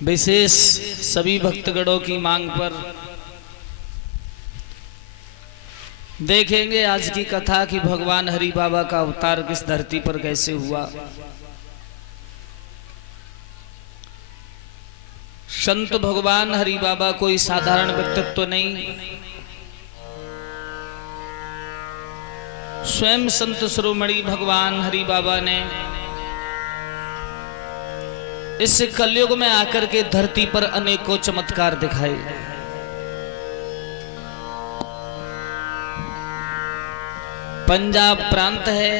विशेष सभी भक्तगणों की मांग पर देखेंगे आज की कथा कि भगवान हरि बाबा का अवतार किस धरती पर कैसे हुआ। संत भगवान हरि बाबा कोई साधारण व्यक्तित्व नहीं, स्वयं संत शिरोमणि भगवान हरि बाबा ने इस कलयुग में आकर के धरती पर अनेकों चमत्कार दिखाए। पंजाब प्रांत है,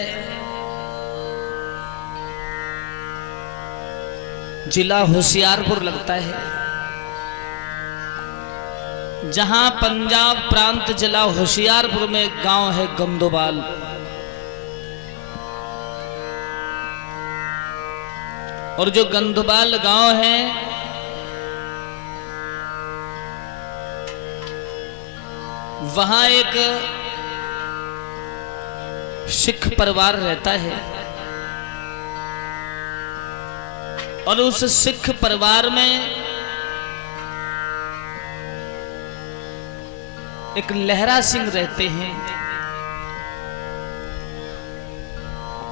जिला होशियारपुर लगता है। जहां पंजाब प्रांत जिला होशियारपुर में एक गांव है गंदोबाल। और जो गंदोबाल गांव है वहां एक सिख परिवार रहता है और उस सिख परिवार में एक लहरा सिंह रहते हैं।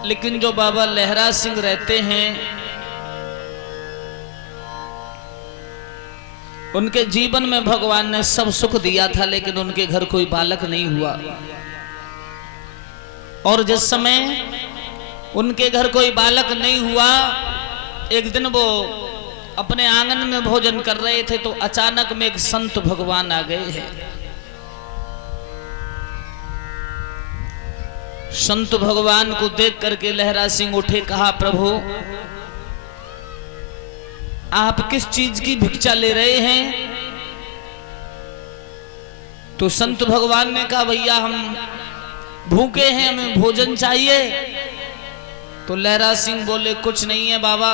लेकिन जो बाबा लहरा सिंह रहते हैं उनके जीवन में भगवान ने सब सुख दिया था, लेकिन उनके घर कोई बालक नहीं हुआ। और जिस समय उनके घर कोई बालक नहीं हुआ, एक दिन वो अपने आंगन में भोजन कर रहे थे तो अचानक में एक संत भगवान आ गए हैं। संत भगवान को देख करके लहरा सिंह उठे, कहा प्रभु आप किस चीज की भिक्षा ले रहे हैं? तो संत भगवान ने कहा भैया हम भूखे हैं, हमें भोजन चाहिए। तो लहरा सिंह बोले कुछ नहीं है बाबा,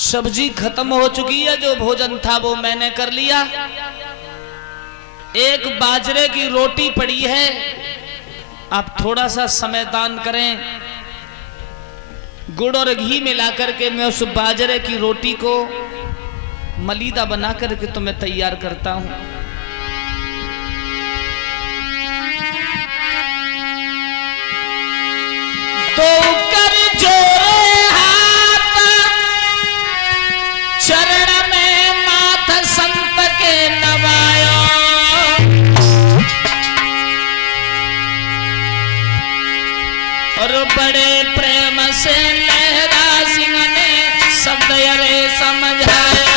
सब्जी खत्म हो चुकी है, जो भोजन था वो मैंने कर लिया। एक बाजरे की रोटी पड़ी है, आप थोड़ा सा समय दान करें, गुड़ और घी मिलाकर के मैं उस बाजरे की रोटी को मलीदा बना करके तुम्हें तैयार करता हूं। तो कर जोरे हाथ चरण में माथ संत के नवायो। और बड़े प्रेम से लहरा सिंह ने शब्द अरे समझाया।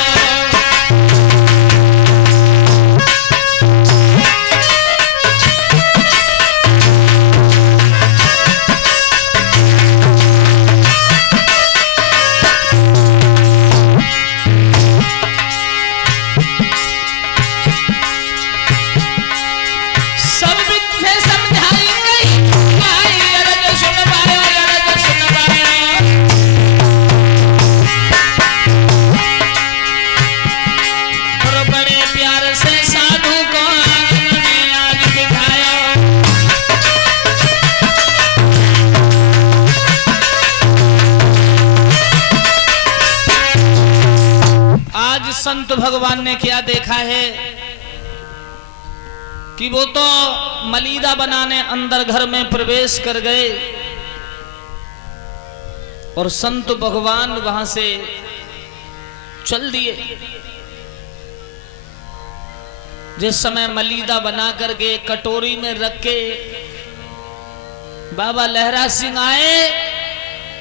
संत भगवान ने क्या देखा है कि वो तो मलीदा बनाने अंदर घर में प्रवेश कर गए और संत भगवान वहां से चल दिए। जिस समय मलीदा बना करके कटोरी में रख के बाबा लहरा सिंह आए,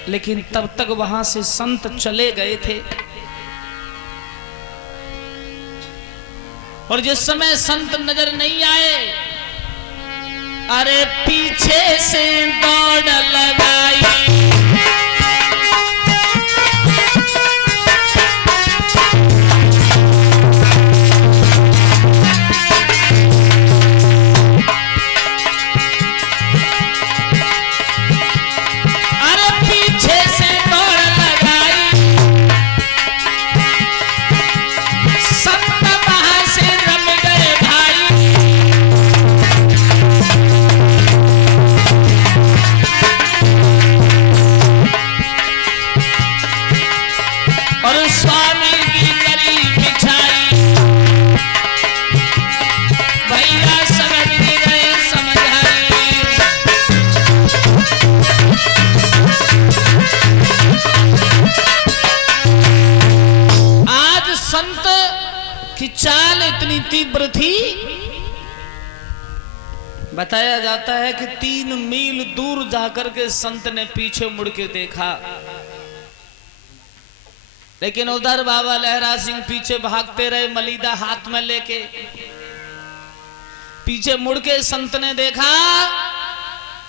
लेकिन तब तक वहां से संत चले गए थे। और जिस समय संत नजर नहीं आए, अरे पीछे से दौड़ लगाई। तीव्र थी। बताया जाता है कि 3 मील दूर जाकर के संत ने पीछे मुड़ के देखा, लेकिन उधर बाबा लहरा सिंह पीछे भागते रहे मलीदा हाथ में लेके। पीछे मुड़ के संत ने देखा,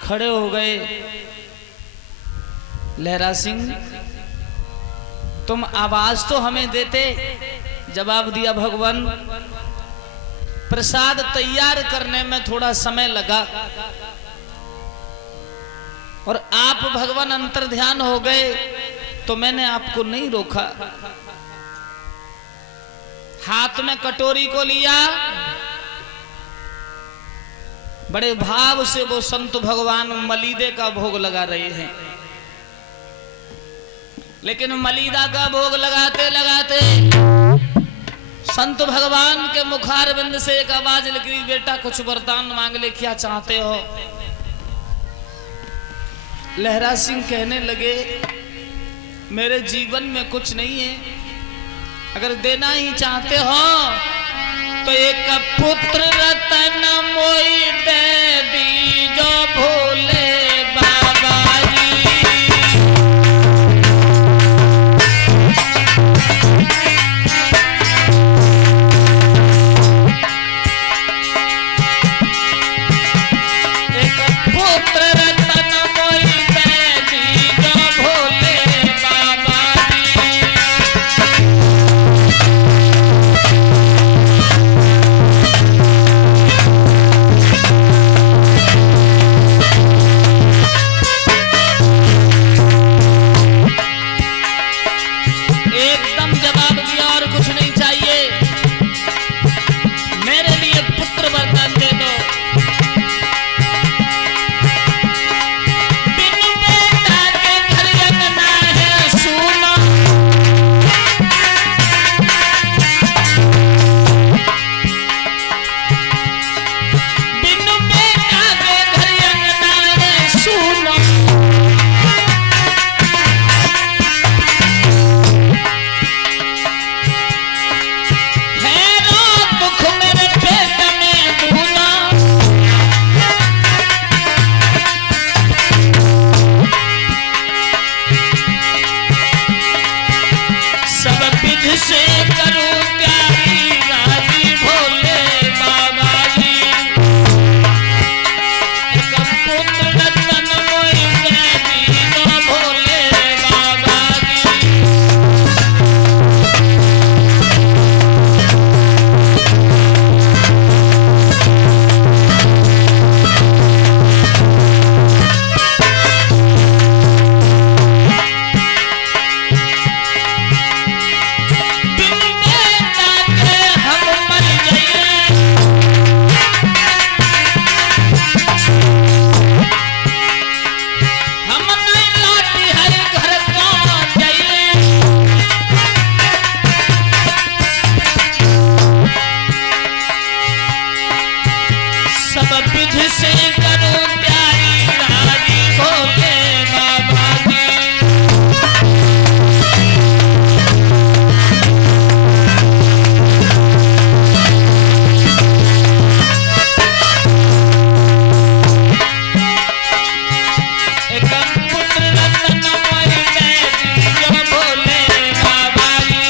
खड़े हो गए। लहरा सिंह, तुम आवाज तो हमें देते। जवाब दिया, भगवान प्रसाद तैयार करने में थोड़ा समय लगा और आप भगवान अंतर्ध्यान हो गए तो मैंने आपको नहीं रोका। हाथ में कटोरी को लिया, बड़े भाव से वो संत भगवान मलीदे का भोग लगा रहे हैं। लेकिन मलीदा का भोग लगाते लगाते संत भगवान के मुखारविंद से एक आवाज निकली, बेटा कुछ वरदान मांग ले, क्या चाहते हो? लहरा सिंह कहने लगे, मेरे जीवन में कुछ नहीं है, अगर देना ही चाहते हो तो एक पुत्र रतन मोई दे दीजो भोले बाबा जी। एक पुत्र रतन मोई दे दीजो भोले बाबा जी। एकदम जवाब दिया, और कुछ नहीं चाहिए, मेरे लिए पुत्र वरदान दे दो। बिनु बेटा के घर अंगना है सूना, बिनु बेटा के घर अंगना है सूना। से करूं प्यारी राजी भोले बाबा जी। एक पुत्र रतन मोई दे दीजो भोले बाबा जी। से करूं प्यारी राजी भोले बाबा जी। एक पुत्र रतन मोई दे दीजो भोले बाबा जी।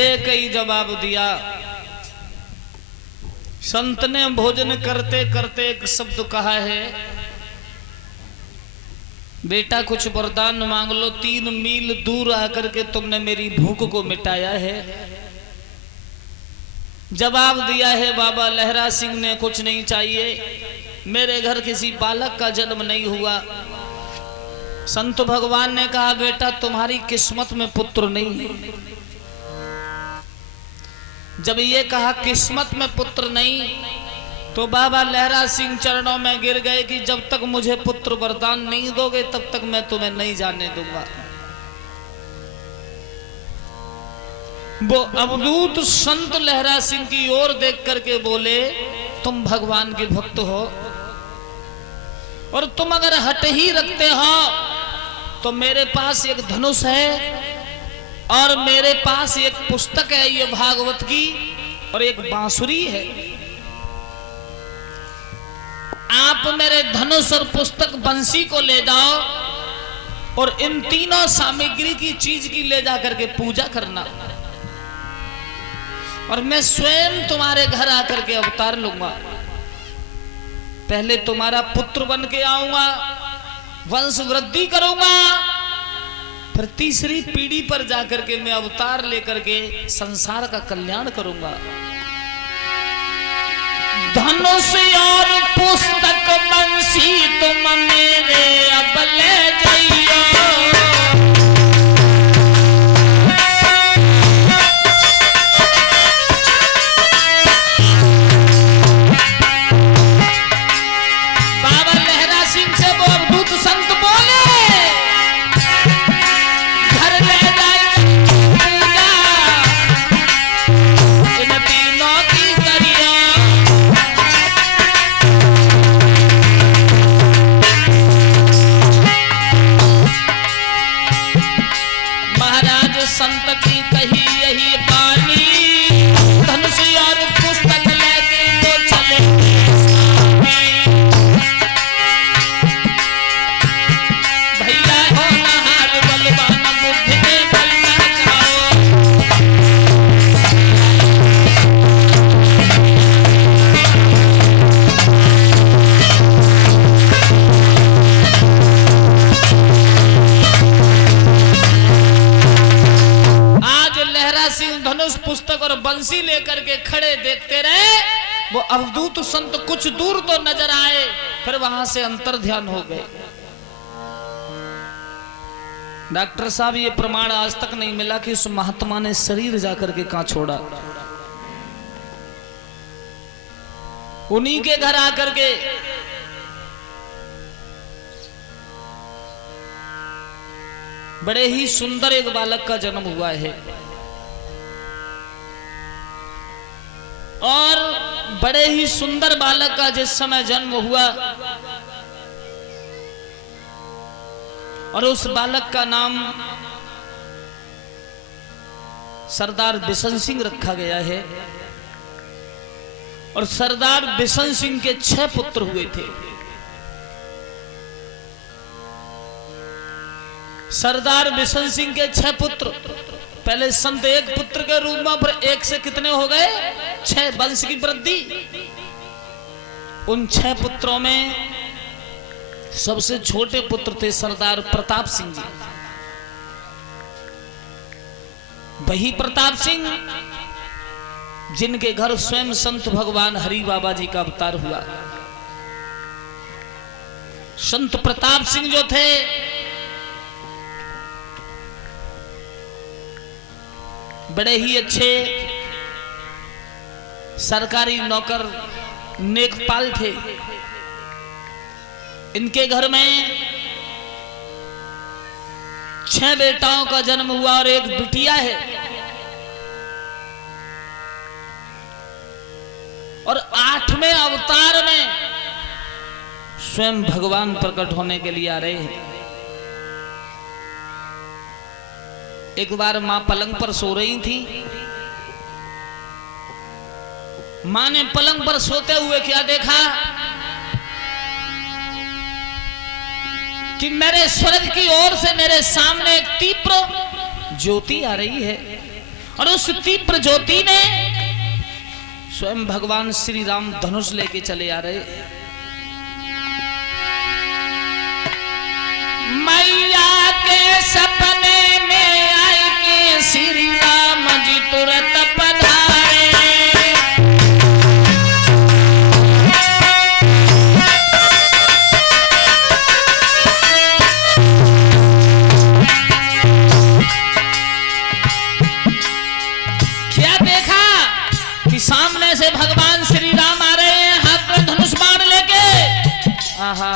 एक ही जवाब दिया। संत ने भोजन करते करते एक शब्द कहा है, बेटा कुछ वरदान मांग लो, 3 मील दूर आकर के तुमने मेरी भूख को मिटाया है। जवाब दिया है बाबा लहरा सिंह ने, कुछ नहीं चाहिए, मेरे घर किसी बालक का जन्म नहीं हुआ। संत भगवान ने कहा, बेटा तुम्हारी किस्मत में पुत्र नहीं है। जब ये कहा किस्मत में पुत्र नहीं, तो बाबा लहरा सिंह चरणों में गिर गए कि जब तक मुझे पुत्र वरदान नहीं दोगे तब तक मैं तुम्हें नहीं जाने दूंगा। वो अवधूत संत लहरा सिंह की ओर देख करके बोले, तुम भगवान के भक्त हो और तुम अगर हट ही रखते हो तो मेरे पास एक धनुष है और मेरे पास एक पुस्तक है ये भागवत की और एक बांसुरी है। आप मेरे धनुष और पुस्तक बंसी को ले जाओ और इन तीनों सामग्री की चीज की ले जा करके पूजा करना और मैं स्वयं तुम्हारे घर आकर के अवतार लूंगा। पहले तुम्हारा पुत्र बन के आऊंगा, वंश वृद्धि करूंगा, फिर तीसरी पीढ़ी पर जाकर के मैं अवतार लेकर के संसार का कल्याण करूंगा। धनुष और पुस्तक बंसी तुम मेरे अब ले जाइयो। बाबा लहरा सिंह से वो अवधूत संत बोले घर ले जाए पूजा इन तीनों की करियो। संत की कही यही बानी धनुष और पुस्तक लेके तो चले भैया हो नहार बलवान बुद्धि में बल धनुष पुस्तक और बंसी लेकर के खड़े देखते रहे। वो अवधूत संत कुछ दूर तो नजर आए, फिर वहां से अंतर ध्यान हो गए। डॉक्टर साहब ये प्रमाण आज तक नहीं मिला कि उस महात्मा ने शरीर जाकर के कहां छोड़ा। उन्हीं के घर आकर के बड़े ही सुंदर एक बालक का जन्म हुआ है और बड़े ही सुंदर बालक का जिस समय जन्म हुआ और उस बालक का नाम सरदार बिशन सिंह रखा गया है और सरदार बिशन सिंह के 6 पुत्र हुए थे। सरदार बिशन सिंह के 6 पुत्र, पहले संत एक पुत्र के रूप में, पर एक से कितने हो गए 6, वंश की वृद्धि। उन 6 पुत्रों में सबसे छोटे पुत्र थे सरदार प्रताप सिंह जी। वही प्रताप सिंह जिनके घर स्वयं संत भगवान हरि बाबा जी का अवतार हुआ। संत प्रताप सिंह जो थे बड़े ही अच्छे सरकारी नौकर नेकपाल थे। इनके घर में 6 बेटाओं का जन्म हुआ और एक बिटिया है और 8वें अवतार में स्वयं भगवान प्रकट होने के लिए आ रहे हैं। एक बार मां पलंग पर सो रही थी। मां ने पलंग पर सोते हुए क्या देखा कि मेरे स्वर्ग की ओर से मेरे सामने एक तीव्र ज्योति आ रही है और उस तीव्र ज्योति ने स्वयं भगवान श्री राम धनुष लेके चले आ रहे। मैया के सपने में आए के श्री राम जी तुरंत पधारे। क्या देखा कि सामने से भगवान श्री राम आ रहे हैं हाथ में धनुष बाण लेके। आहा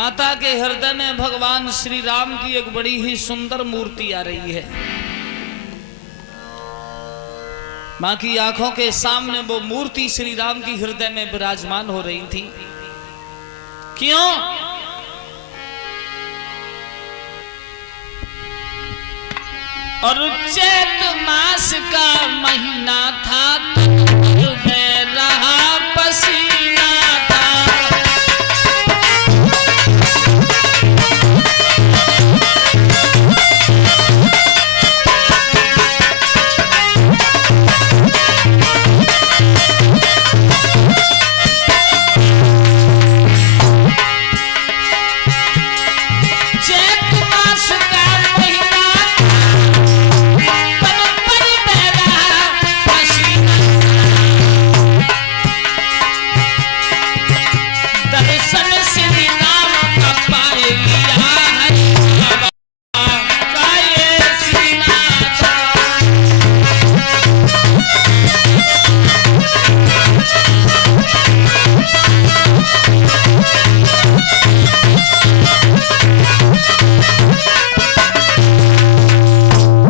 माता के हृदय में भगवान श्री राम की एक बड़ी ही सुंदर मूर्ति आ रही है। मां की आंखों के सामने वो मूर्ति श्री राम की हृदय में विराजमान हो रही थी। क्यों? और चैत मास का महीना था, में रहा पसीना था।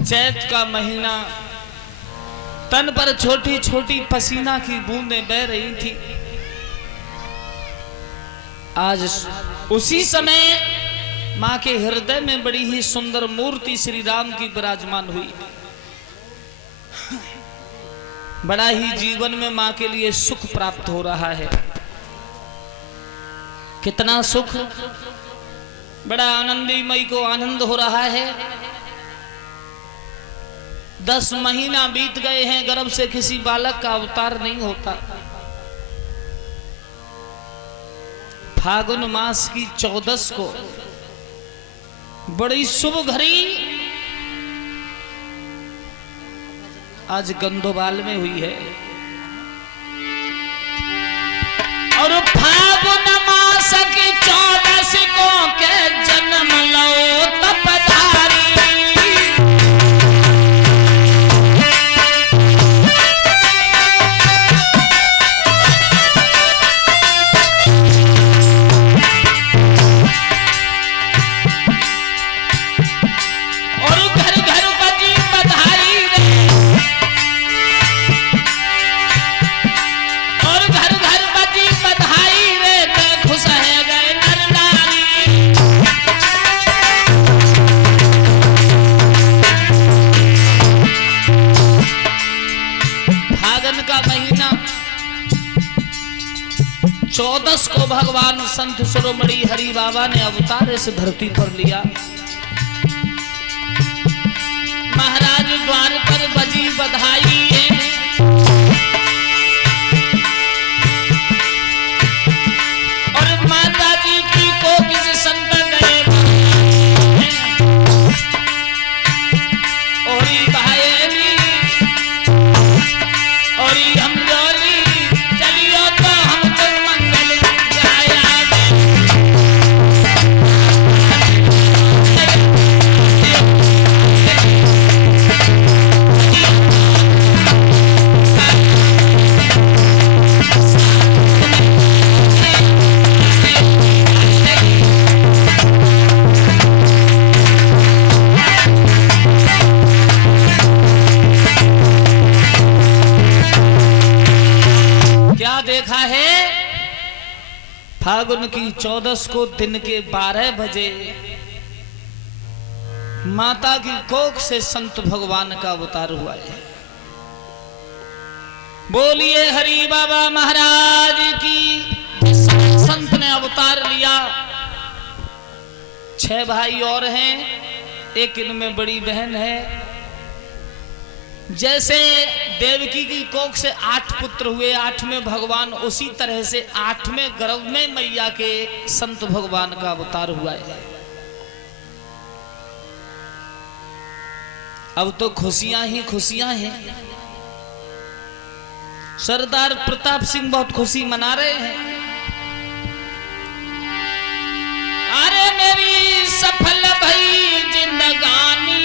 चैत का महीना, तन पर छोटी छोटी पसीना की बूंदें बह रही थी। आज उसी समय मां के हृदय में बड़ी ही सुंदर मूर्ति श्री राम की विराजमान हुई। बड़ा ही जीवन में मां के लिए सुख प्राप्त हो रहा है। कितना सुख! बड़ा आनंदमयी को आनंद हो रहा है। 10 महीना बीत गए हैं, गर्भ से किसी बालक का अवतार नहीं होता। फागुन मास की 14 को बड़ी शुभ घड़ी आज गंधोबाल में हुई है। और फागुन मास की 14 को के जन्म लो तपधारी। का महीना 14 को भगवान संत शिरोमणि हरि बाबा ने अवतार इस धरती पर लिया। महाराज द्वार पर बजी बधाई है। और माता जी की कोख से संत गए और भाई और हम डोली चलियो तो हम तो मंगल गाया। देखा है फागुन की 14 को दिन के 12 बजे माता की कोख से संत भगवान का अवतार हुआ है। बोलिए हरि बाबा महाराज की। संत ने अवतार लिया। 6 भाई और हैं, एक इनमें बड़ी बहन है। जैसे देवकी की कोख से 8 पुत्र हुए, 8वें भगवान, उसी तरह से 8वें गर्भ में मैया के संत भगवान का अवतार हुआ है। अब तो खुशियां ही खुशियां हैं। सरदार प्रताप सिंह बहुत खुशी मना रहे हैं। अरे मेरी सफल भई जिंदगानी,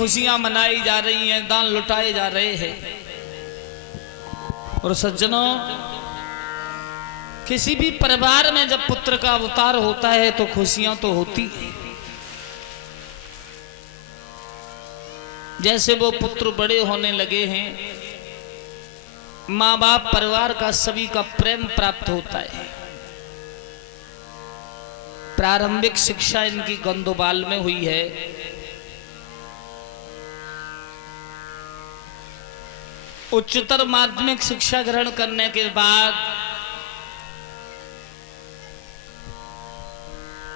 खुशियां मनाई जा रही हैं, दान लुटाए जा रहे हैं। और सज्जनों, किसी भी परिवार में जब पुत्र का अवतार होता है तो खुशियां तो होती हैं। जैसे वो पुत्र बड़े होने लगे हैं, माँ बाप परिवार का सभी का प्रेम प्राप्त होता है। प्रारंभिक शिक्षा इनकी गंदोबाल में हुई है। उच्चतर माध्यमिक शिक्षा ग्रहण करने के बाद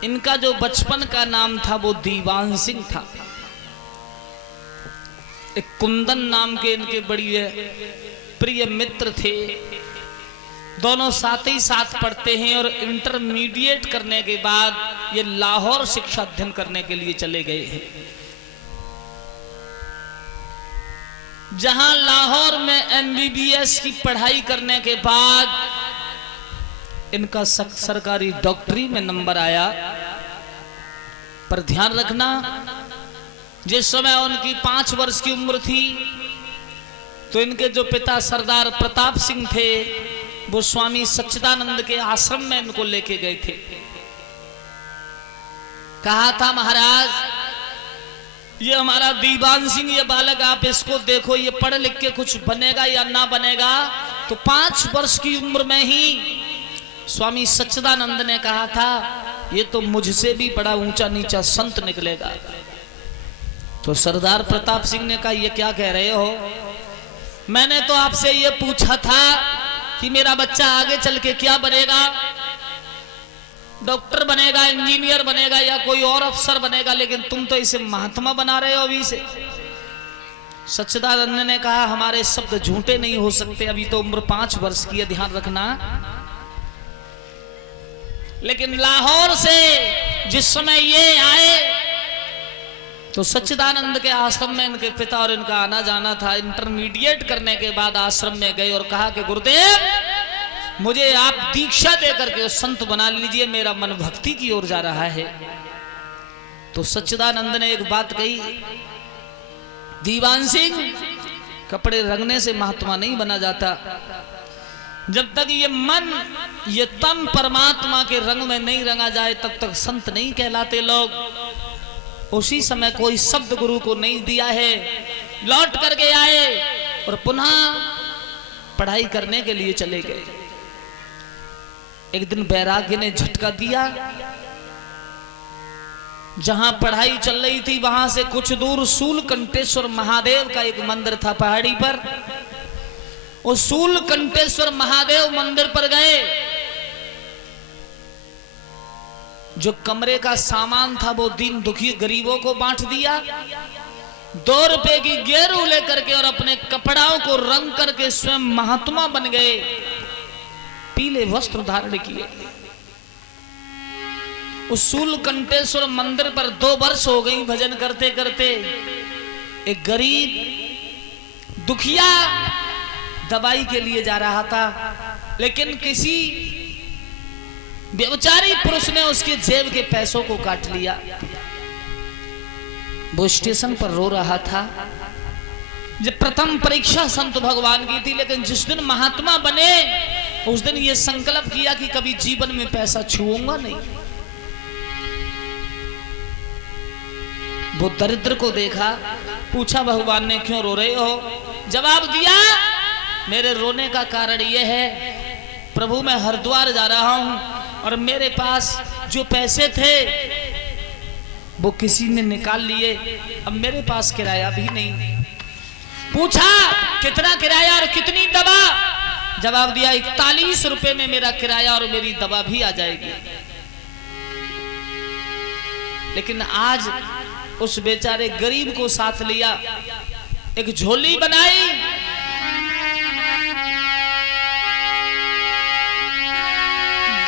इनका जो बचपन का नाम था वो दीवान सिंह था। एक कुंदन नाम के इनके बड़ी प्रिय मित्र थे। दोनों साथ ही साथ पढ़ते हैं और इंटरमीडिएट करने के बाद ये लाहौर शिक्षा अध्ययन करने के लिए चले गए हैं। जहां लाहौर में MBBS की पढ़ाई करने के बाद इनका सरकारी डॉक्टरी में नंबर आया। पर ध्यान रखना, जिस समय उनकी 5 वर्ष की उम्र थी तो इनके जो पिता सरदार प्रताप सिंह थे वो स्वामी सच्चिदानंद के आश्रम में इनको लेके गए थे। कहा था, महाराज ये हमारा दीवान सिंह, ये बालक, आप इसको देखो, ये पढ़ लिख के कुछ बनेगा या ना बनेगा। तो 5 वर्ष की उम्र में ही स्वामी सच्चिदानंद ने कहा था, ये तो मुझसे भी बड़ा ऊंचा नीचा संत निकलेगा। तो सरदार प्रताप सिंह ने कहा, ये क्या कह रहे हो? मैंने तो आपसे ये पूछा था कि मेरा बच्चा आगे चल के क्या बनेगा, डॉक्टर बनेगा, इंजीनियर बनेगा या कोई और अफसर बनेगा, लेकिन तुम तो इसे महात्मा बना रहे हो अभी से। सच्चिदानंद ने कहा, हमारे शब्द झूठे नहीं हो सकते, अभी तो उम्र 5 वर्ष की है, ध्यान रखना। लेकिन लाहौर से जिस समय ये आए तो सच्चिदानंद के आश्रम में इनके पिता और इनका आना जाना था। इंटरमीडिएट करने के बाद आश्रम में गए और कहा कि गुरुदेव, मुझे आप दीक्षा दे करके संत बना लीजिए, मेरा मन भक्ति की ओर जा रहा है। तो सच्चिदानंद ने एक बात कही, दीवान सिंह, कपड़े रंगने से महात्मा नहीं बना जाता। जब तक ये मन, ये तन परमात्मा के रंग में नहीं रंगा जाए तब तक संत नहीं कहलाते लोग। उसी समय कोई शब्द गुरु को नहीं दिया है, लौट करके आए और पुनः पढ़ाई करने के लिए चले गए। एक दिन वैराग्य ने झटका दिया। जहां पढ़ाई चल रही थी वहां से कुछ दूर शूलकंठेश्वर महादेव का एक मंदिर था पहाड़ी पर। उस शूलकंठेश्वर महादेव मंदिर पर गए। जो कमरे का सामान था वो दीन दुखी गरीबों को बांट दिया। 2 रुपए की गेरू लेकर के और अपने कपड़ाओं को रंग करके स्वयं महात्मा बन गए। पीले वस्त्र धारण किए। उस शूलकंठेश्वर मंदिर पर 2 वर्ष हो गई भजन करते करते। एक गरीब दुखिया दवाई के लिए जा रहा था, लेकिन किसी व्यभिचारी पुरुष ने उसके जेब के पैसों को काट लिया। वो स्टेशन पर रो रहा था। जब प्रथम परीक्षा संत भगवान की थी, लेकिन जिस दिन महात्मा बने उस दिन ये संकल्प किया कि कभी जीवन में पैसा छुऊंगा नहीं। वो दरिद्र को देखा, पूछा, भगवान ने क्यों रो रहे हो? जवाब दिया, मेरे रोने का कारण यह है, प्रभु मैं हरिद्वार जा रहा हूं और मेरे पास जो पैसे थे वो किसी ने निकाल लिए, अब मेरे पास किराया भी नहीं। पूछा, कितना किराया और कितनी दवा? जवाब दिया, 41 रुपए में मेरा किराया और मेरी दवा भी आ जाएगी। लेकिन आज उस बेचारे गरीब को साथ लिया, एक झोली बनाई,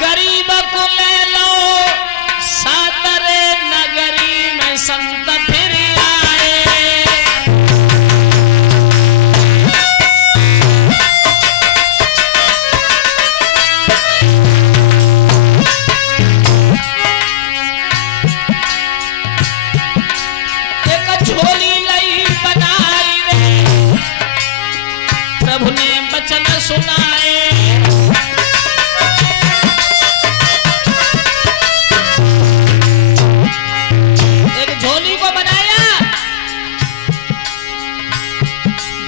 गरीब को ले लो सातरे नगरी में संत फिर आए। एक झोली लाई सुनाए। एक झोली को बनाया,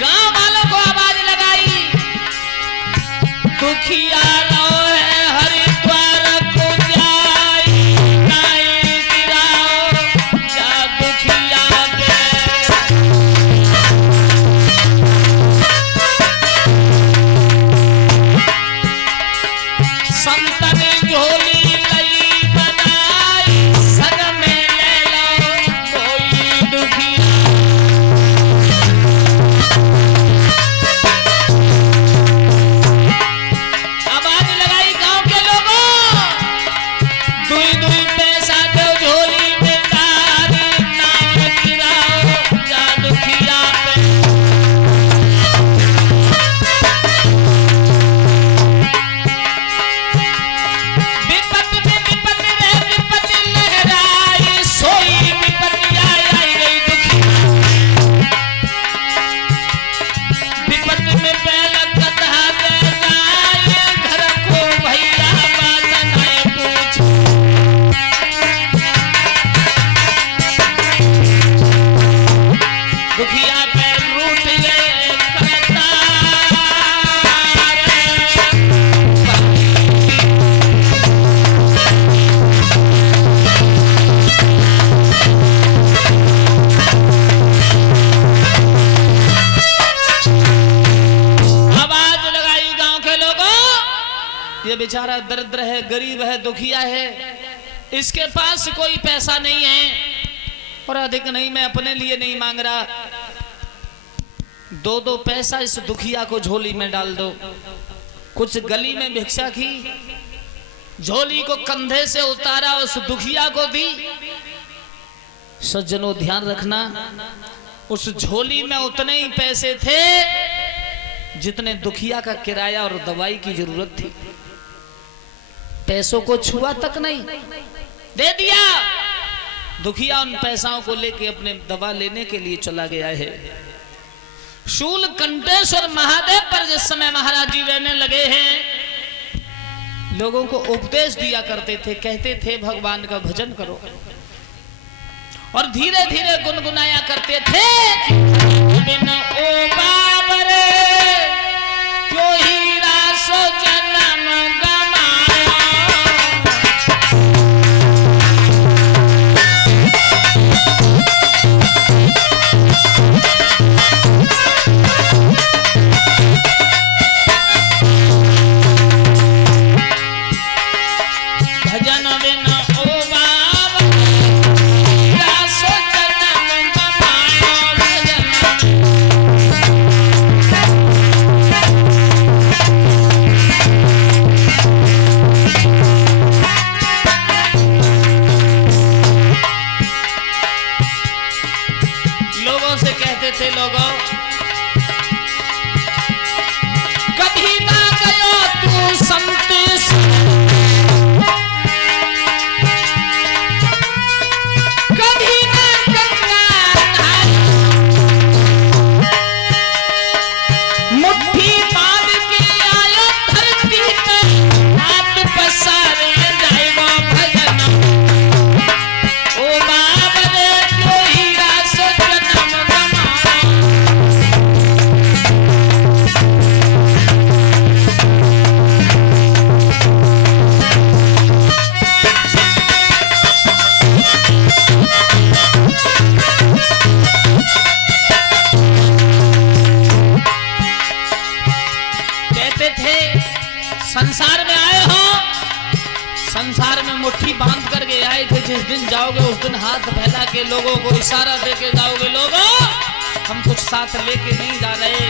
गांव वालों को आवाज लगाई, दुखिया लो है हरिद्वार को जाई, नाई गिराओ जा दुखिया पे। संतन झोली लई बनाई, संग में ले लो कोई दुखिया। आवाज लगाई गांव के लोगों, दुई दुई पैसा दो झोली में डाली, नाम गिराओ जा दुखिया पे। विपत में विपत रे विपत लहराई, सोई विपतिया आई गई दुखिया। विपत में बैल गधा दे जाए, घर को भैया बात नहीं पूछ। दुखिया पे रूठ गए आवाज लगाई गांव के लोगों, ये बेचारा दरिद्र है, गरीब है, दुखिया है, इसके पास कोई पैसा नहीं है और अधिक नहीं, मैं अपने लिए नहीं मांग रहा, दो दो पैसा इस दुखिया को झोली में डाल दो। कुछ गली में भिक्षा की, झोली को कंधे से उतारा, उस दुखिया को दी। सज्जनों ध्यान रखना, उस झोली में उतने ही पैसे थे जितने दुखिया का किराया और दवाई की जरूरत थी। पैसों को छुआ तक नहीं, दे दिया। दुखिया उन पैसाओं को लेके अपने दवा लेने के लिए चला गया है। शूल कंठेश्वर महादेव पर जिस समय महाराज जी रहने लगे हैं, लोगों को उपदेश दिया करते थे, कहते थे भगवान का भजन करो, और धीरे धीरे गुनगुनाया करते थे, बिन ओ बाबरे क्यों हीरा सो जन्म गमाया। भजन बिन ओ बाबा हीरा सो जन्म गमाया। भजन लोगों से कहते थे, लोगों कभी ना गयो तू संत से, कभी ना गंगा नहाई, मुट्ठी बांध के आयो धरती पे, हाथ पसारे जाएगा भजन। ओ बाबरे क्यों हीरा सो जन्म गमाया। कहते थे संसार में आए हो, संसार में मुट्ठी बांध करके आए थे, जिस दिन जाओगे उस दिन हाथ फैला के लोगों को इशारा देके जाओगे, लोगों हम कुछ साथ लेके नहीं जा रहे।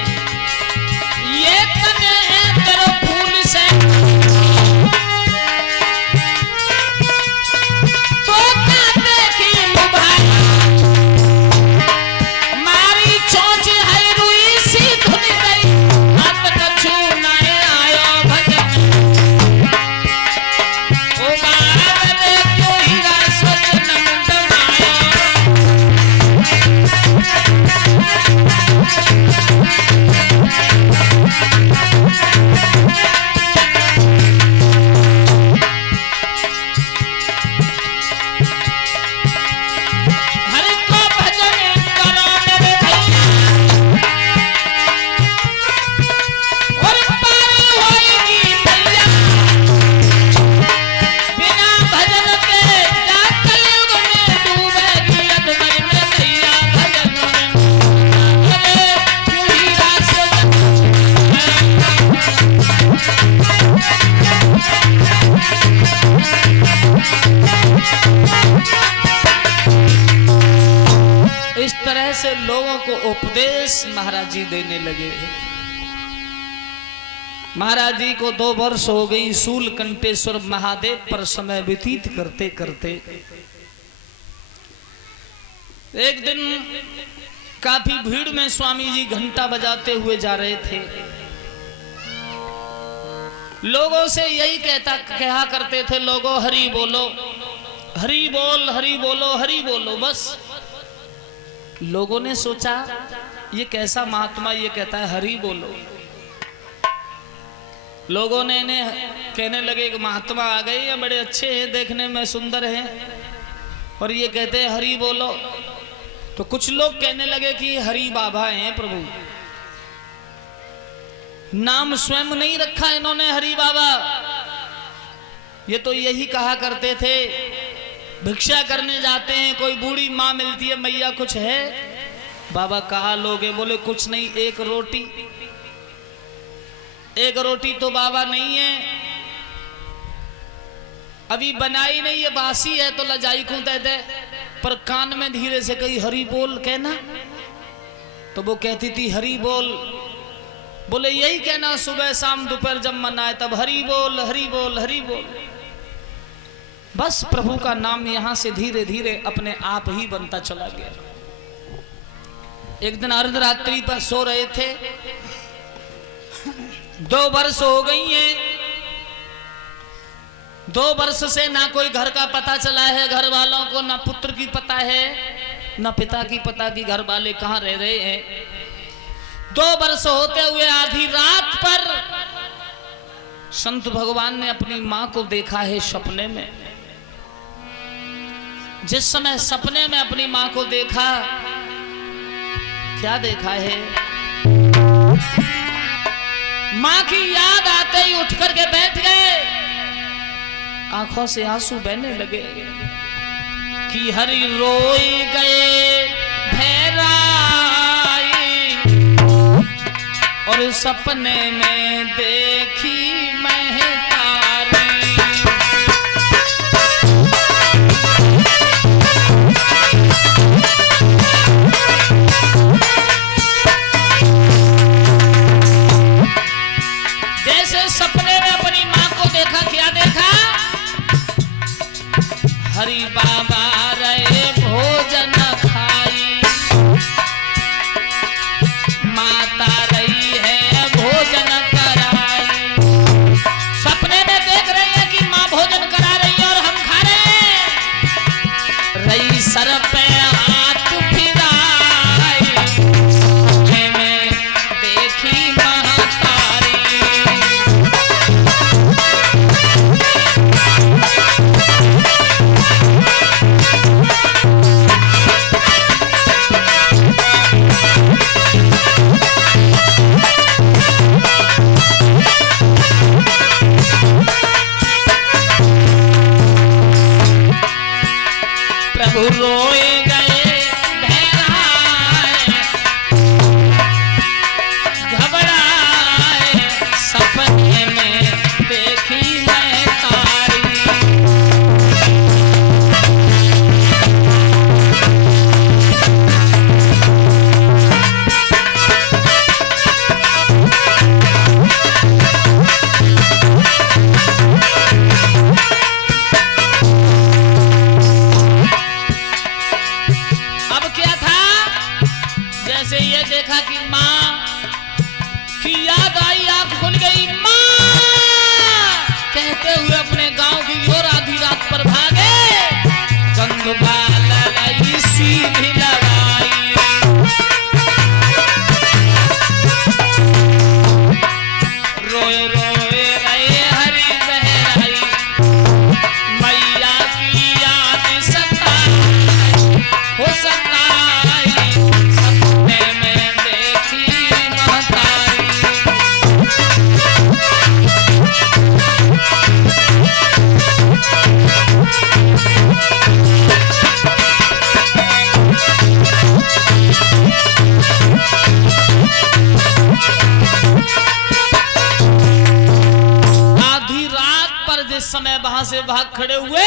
ये तने है तेरे फूल से तो क्या देखी मुभाई, मारी चोंच है रुई सी धुन गई, हाथ कछु नहीं आयो भजन। ओ बाबरे क्यों हीरा सो जन्म गमाया। से लोगों को उपदेश महाराज जी देने लगे। महाराज जी को 2 वर्ष हो गई शूलकंठेश्वर महादेव पर समय व्यतीत करते करते। एक दिन काफी भीड़ में स्वामी जी घंटा बजाते हुए जा रहे थे। लोगों से यही कहा करते थे, लोगों हरि बोलो, हरि बोल, हरि बोलो, हरि बोलो। बस लोगों ने सोचा ये कैसा महात्मा ये कहता है हरि बोलो। लोगों ने इन्हें कहने लगे कि महात्मा आ गए हैं, बड़े अच्छे हैं, देखने में सुंदर हैं, और ये कहते हैं हरि बोलो। तो कुछ लोग कहने लगे कि हरि बाबा हैं प्रभु, नाम स्वयं नहीं रखा इन्होंने हरि बाबा, ये तो यही कहा करते थे भिक्षा करने जाते हैं, कोई बूढ़ी माँ मिलती है, मैया कुछ है? बाबा कहा लोगे? बोले कुछ नहीं, एक रोटी। एक रोटी तो बाबा नहीं है, अभी बनाई नहीं है, बासी है, तो लजाई क्यों दे, पर कान में धीरे से कही हरि बोल कहना। तो वो कहती थी हरि बोल। बोले यही कहना सुबह शाम दोपहर जब मन आए तब हरि बोल, हरि बोल, हरि बोल। बस प्रभु का नाम यहां से धीरे धीरे अपने आप ही बनता चला गया। एक दिन अर्धरात्रि पर सो रहे थे, 2 वर्ष हो गई हैं, 2 वर्ष से ना कोई घर का पता चला है घर वालों को, ना पुत्र की पता है, ना पिता की पता कि घर वाले कहां रह रहे हैं। 2 वर्ष होते हुए आधी रात पर संत भगवान ने अपनी मां को देखा है सपने में। जिस समय सपने में अपनी मां को देखा, क्या देखा है? मां की याद आते ही उठ करके बैठ गए, आंखों से आंसू बहने लगे कि हरि रोए गए भैराई, और सपने में देखी महतारी। जैसे सपने में अपनी मां को देखा, क्या देखा? हरि बाबा रहे भोजन खाई, माता रही है भोजन कराई। सपने में देख रहे हैं कि माँ भोजन करा रही है और हम खा रहे हैं। रही सर पे हाथ फिराई, सपने में देखी महतारी। प्रभु रोए गए भैराए, घबराए, सपने में देखी महतारी। जैसे ये देखा कि माँ की याद आई, आंख खुल गई, माँ कहते हुए अपने गांव की ओर आधी रात पर भागे। गंगबाला लाई सीधी लगाई, रोए रोए रहे हरि बहराई, मैया की याद सताई, हो सताई, सपने में देखी महतारी। आधी रात पर जिस समय वहां से भाग खड़े हुए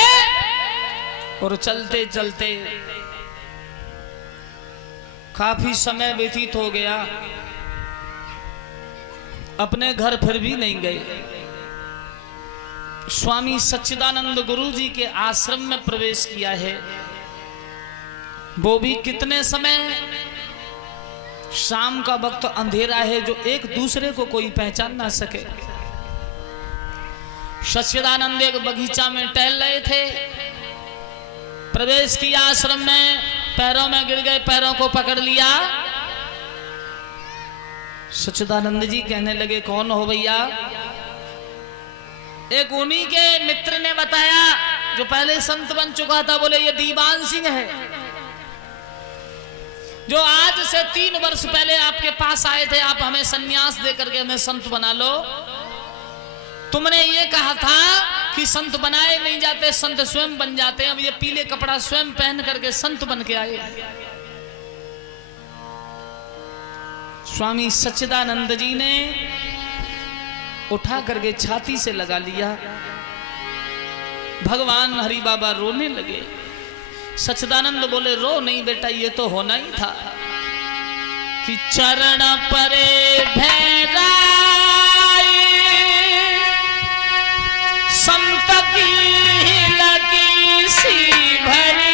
और चलते चलते काफी समय व्यतीत हो गया, अपने घर फिर भी नहीं गए। स्वामी सच्चिदानंद गुरु जी के आश्रम में प्रवेश किया है, वो भी कितने समय? शाम का वक्त अंधेरा है, जो एक दूसरे को कोई पहचान ना सके। सच्चिदानंद एक बगीचा में टहल रहे थे, प्रवेश किया आश्रम में, पैरों में गिर गए, पैरों को पकड़ लिया। सच्चिदानंद जी कहने लगे, कौन हो भैया? एक उन्हीं के मित्र ने बताया, जो पहले संत बन चुका था। बोले ये दीवान सिंह है, जो आज से 3 वर्ष पहले आपके पास आए थे। आप हमें सन्यास दे करके हमें संत बना लो। तुमने ये कहा था कि संत बनाए नहीं जाते, संत स्वयं बन जाते हैं। अब ये पीले कपड़ा स्वयं पहन करके संत बन के आए। स्वामी सच्चिदानंद जी ने उठा करके छाती से लगा लिया। भगवान हरि बाबा रोने लगे। सच्चिदानंद बोले, रो नहीं बेटा, ये तो होना ही था कि चरण परे भैराई संत की लगी सी भरी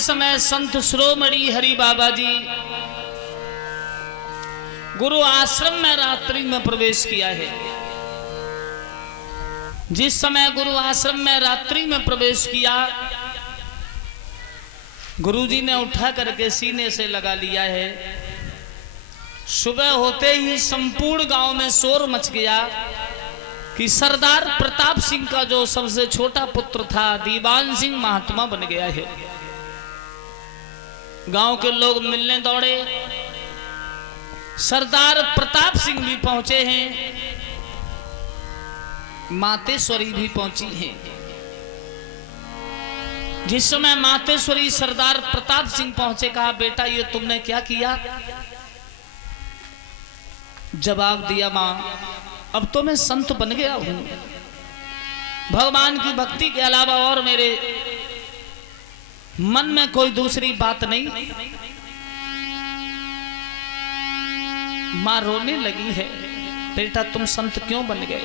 समय संत शिरोमणि हरि बाबा जी गुरु आश्रम में रात्रि में प्रवेश किया है। जिस समय गुरु आश्रम में रात्रि में प्रवेश किया, गुरुजी ने उठा करके सीने से लगा लिया है। सुबह होते ही संपूर्ण गांव में शोर मच गया कि सरदार प्रताप सिंह का जो सबसे छोटा पुत्र था दीवान सिंह महात्मा बन गया है। गांव के लोग मिलने दौड़े, सरदार प्रताप सिंह भी पहुंचे हैं, मातेश्वरी भी पहुंची हैं। जिस समय मातेश्वरी सरदार प्रताप सिंह पहुंचे, कहा बेटा ये तुमने क्या किया? जवाब दिया, मां अब तो मैं संत बन गया हूं, भगवान की भक्ति के अलावा और मेरे मन में कोई दूसरी बात नहीं। मां रोने लगी है, बेटा तुम संत क्यों बन गए?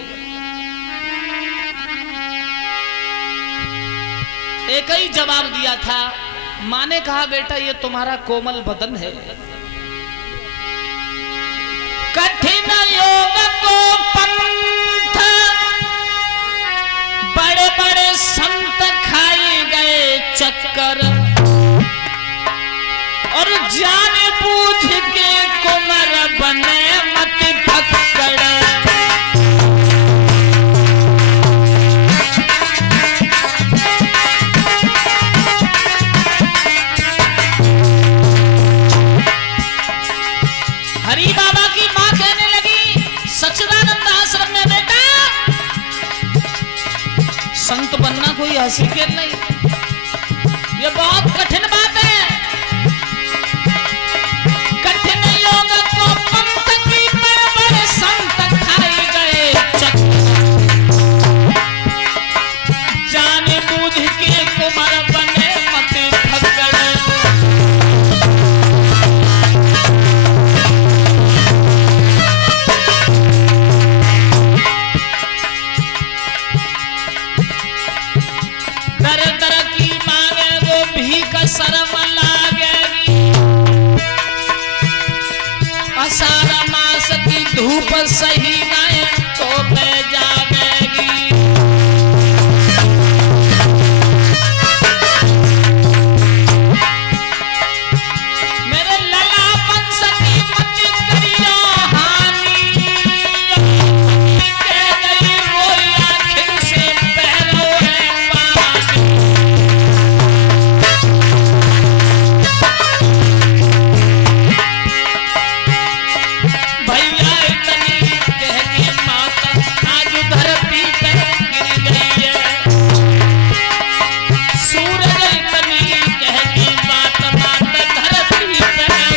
एक ही जवाब दिया था। मां ने कहा बेटा ये तुम्हारा कोमल बदन है, कठिन योग को पंथ बड़े बड़े संत खाए गए चक्कर, और जाने बूझ के कुंवर बने मत भक्कड़। हंसी खेल नहीं, ये बहुत कठिन बात है। कठिन योग को पंथ की बड़े संत खाई गए, जान बूझ के कुमार बने मत फकड़। दर दर की मांगे वो भी कसरम लागेगी, अषाढ़ मास की धूप सही गए तो बह जावेगी। मेरे लला वंश की मत करियो हानि, कह गई रोई आखिर से पैरों है पानी। भैया इतनी कह के माता आज धरती पर गिर गई है, सूरज इतनी कह के माता धरती पर गिर गई।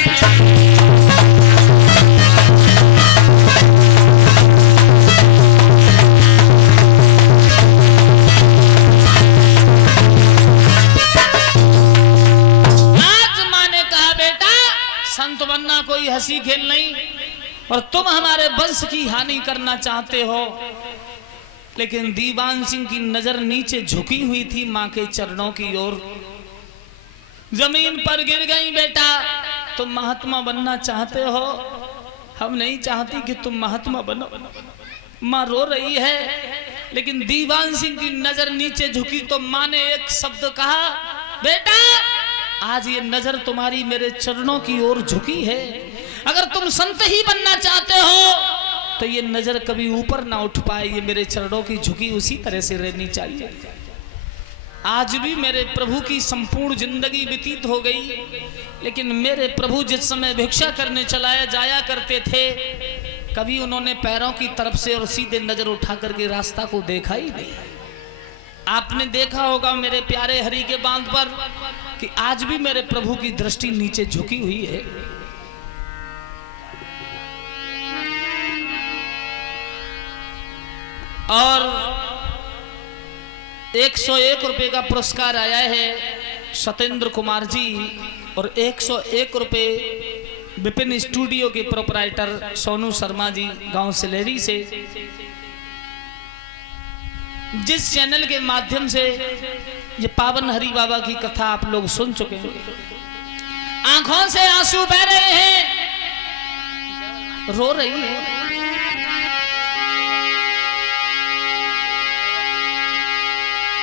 आज माँ ने कहा बेटा संत बनना कोई हंसी खेल नहीं, और तुम हमारे वंश की हानि करना चाहते हो। लेकिन दीवान सिंह की नजर नीचे झुकी हुई थी मां के चरणों की ओर, जमीन पर गिर गई। बेटा तुम महात्मा बनना चाहते हो, हम नहीं चाहती कि तुम महात्मा बनो। मां रो रही है, लेकिन दीवान सिंह की नजर नीचे झुकी तो मां ने एक शब्द कहा, बेटा आज ये नजर तुम्हारी मेरे चरणों की ओर झुकी है, अगर तुम संत ही बनना चाहते हो तो ये नजर कभी ऊपर ना उठ पाए, ये मेरे चरणों की झुकी उसी तरह से रहनी चाहिए। आज भी मेरे प्रभु की संपूर्ण जिंदगी व्यतीत हो गई, लेकिन मेरे प्रभु जिस समय भिक्षा करने चलाया जाया करते थे, कभी उन्होंने पैरों की तरफ से और सीधे नजर उठा करके रास्ता को देखा ही नहीं। आपने देखा होगा मेरे प्यारे हरि के बांध पर कि आज भी मेरे प्रभु की दृष्टि नीचे झुकी हुई है। और 101 रुपए का पुरस्कार आया है सत्येंद्र कुमार जी, और 101 रुपए विपिन स्टूडियो के प्रोपराइटर सोनू शर्मा जी गांव सिलेरी से, जिस चैनल के माध्यम से ये पावन हरि बाबा की कथा आप लोग सुन चुके हैं। आंखों से आंसू बह रहे हैं, रो रही है।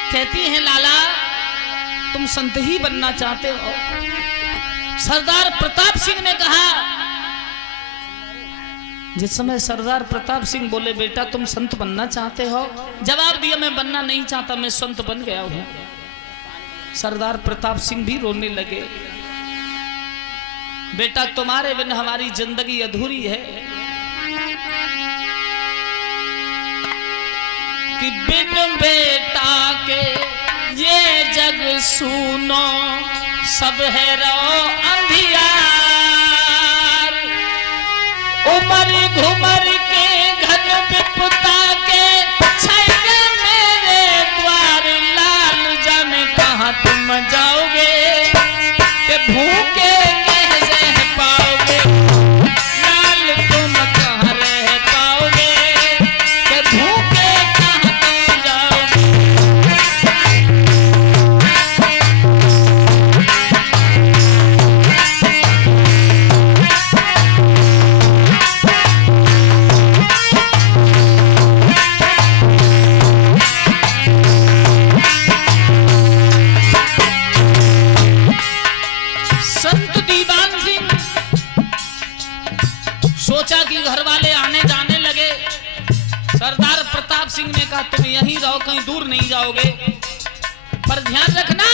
कहती हैं लाला तुम संत ही बनना चाहते हो। सरदार प्रताप सिंह ने कहा, जिस समय सरदार प्रताप सिंह बोले बेटा तुम संत बनना चाहते हो, जवाब दिया मैं बनना नहीं चाहता, मैं संत बन गया हूं। सरदार प्रताप सिंह भी रोने लगे, बेटा तुम्हारे बिन हमारी जिंदगी अधूरी है, कि बिन बेटा के ये जग सुनो, सब है रो अंधियार, उमर घुमर के घन विपता के छैले मेरे द्वार, लाल जाने कहाँ तुम जाओगे, कि भूखे कैसे पाओगे, लाल तुम कहाँ रह पाओगे, कि भूखे कहाँ तुम जाओगे। सोचा कि घर वाले आने जाने लगे। सरदार प्रताप सिंह ने कहा तुम यहीं रहो, कहीं दूर नहीं जाओगे, पर ध्यान रखना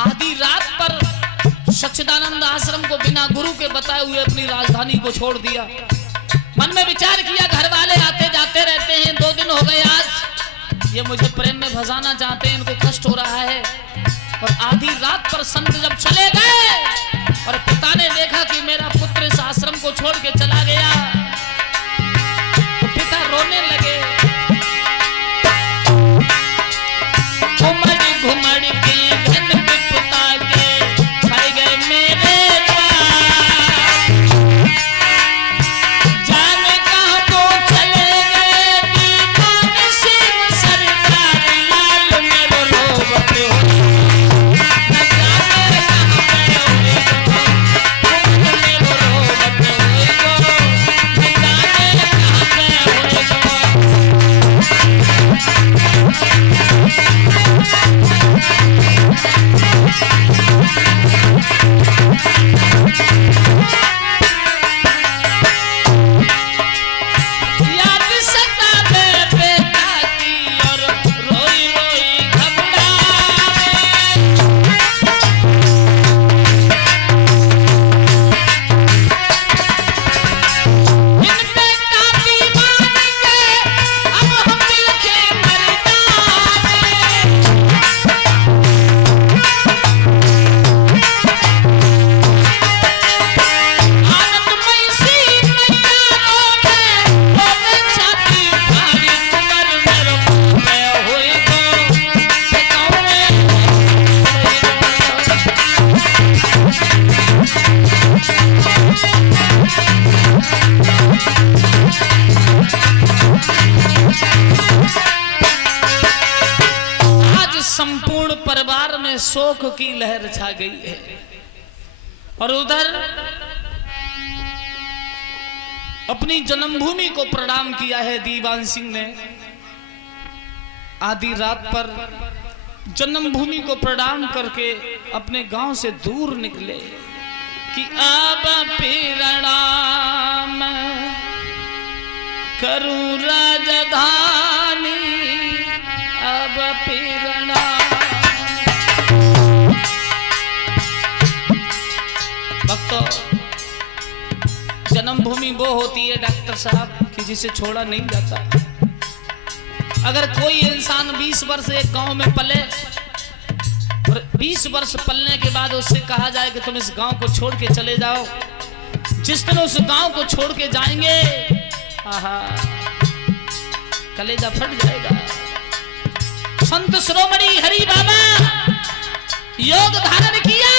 आधी रात पर सच्चिदानंद आश्रम को बिना गुरु के बताए हुए अपनी राजधानी को छोड़ दिया। मन में विचार किया घर वाले आते जाते रहते हैं, 2 दिन हो गए आज, ये मुझे प्रेम में फंसाना चाहते हैं, इनको कष्ट हो रहा है। और आधी रात पर संत जब चले गए और पिता ने देखा कि मेरा पुत्र इस आश्रम को छोड़ के चला गया, तो पिता रोने लगे। घुमड़ घुमड़ के घन विपता के छाए गए मेरे संपूर्ण परिवार में शोक की लहर छा गई है। और उधर अपनी जन्मभूमि को प्रणाम किया है दीवान सिंह ने। आधी रात पर जन्मभूमि को प्रणाम करके अपने गांव से दूर निकले कि अब प्रणाम करूं राजधानी, अब प्रणाम। भक्तों, जन्मभूमि वो होती है डॉक्टर साहब कि जिसे छोड़ा नहीं जाता। अगर कोई इंसान 20 वर्ष एक गांव में पले और 20 वर्ष पलने के बाद उससे कहा जाए कि तुम इस गांव को छोड़ के चले जाओ, जिस दिन उस गांव को छोड़ के जाएंगे, आहा, कलेजा फट जाएगा। संत शिरोमणि हरि बाबा योग धारण किया।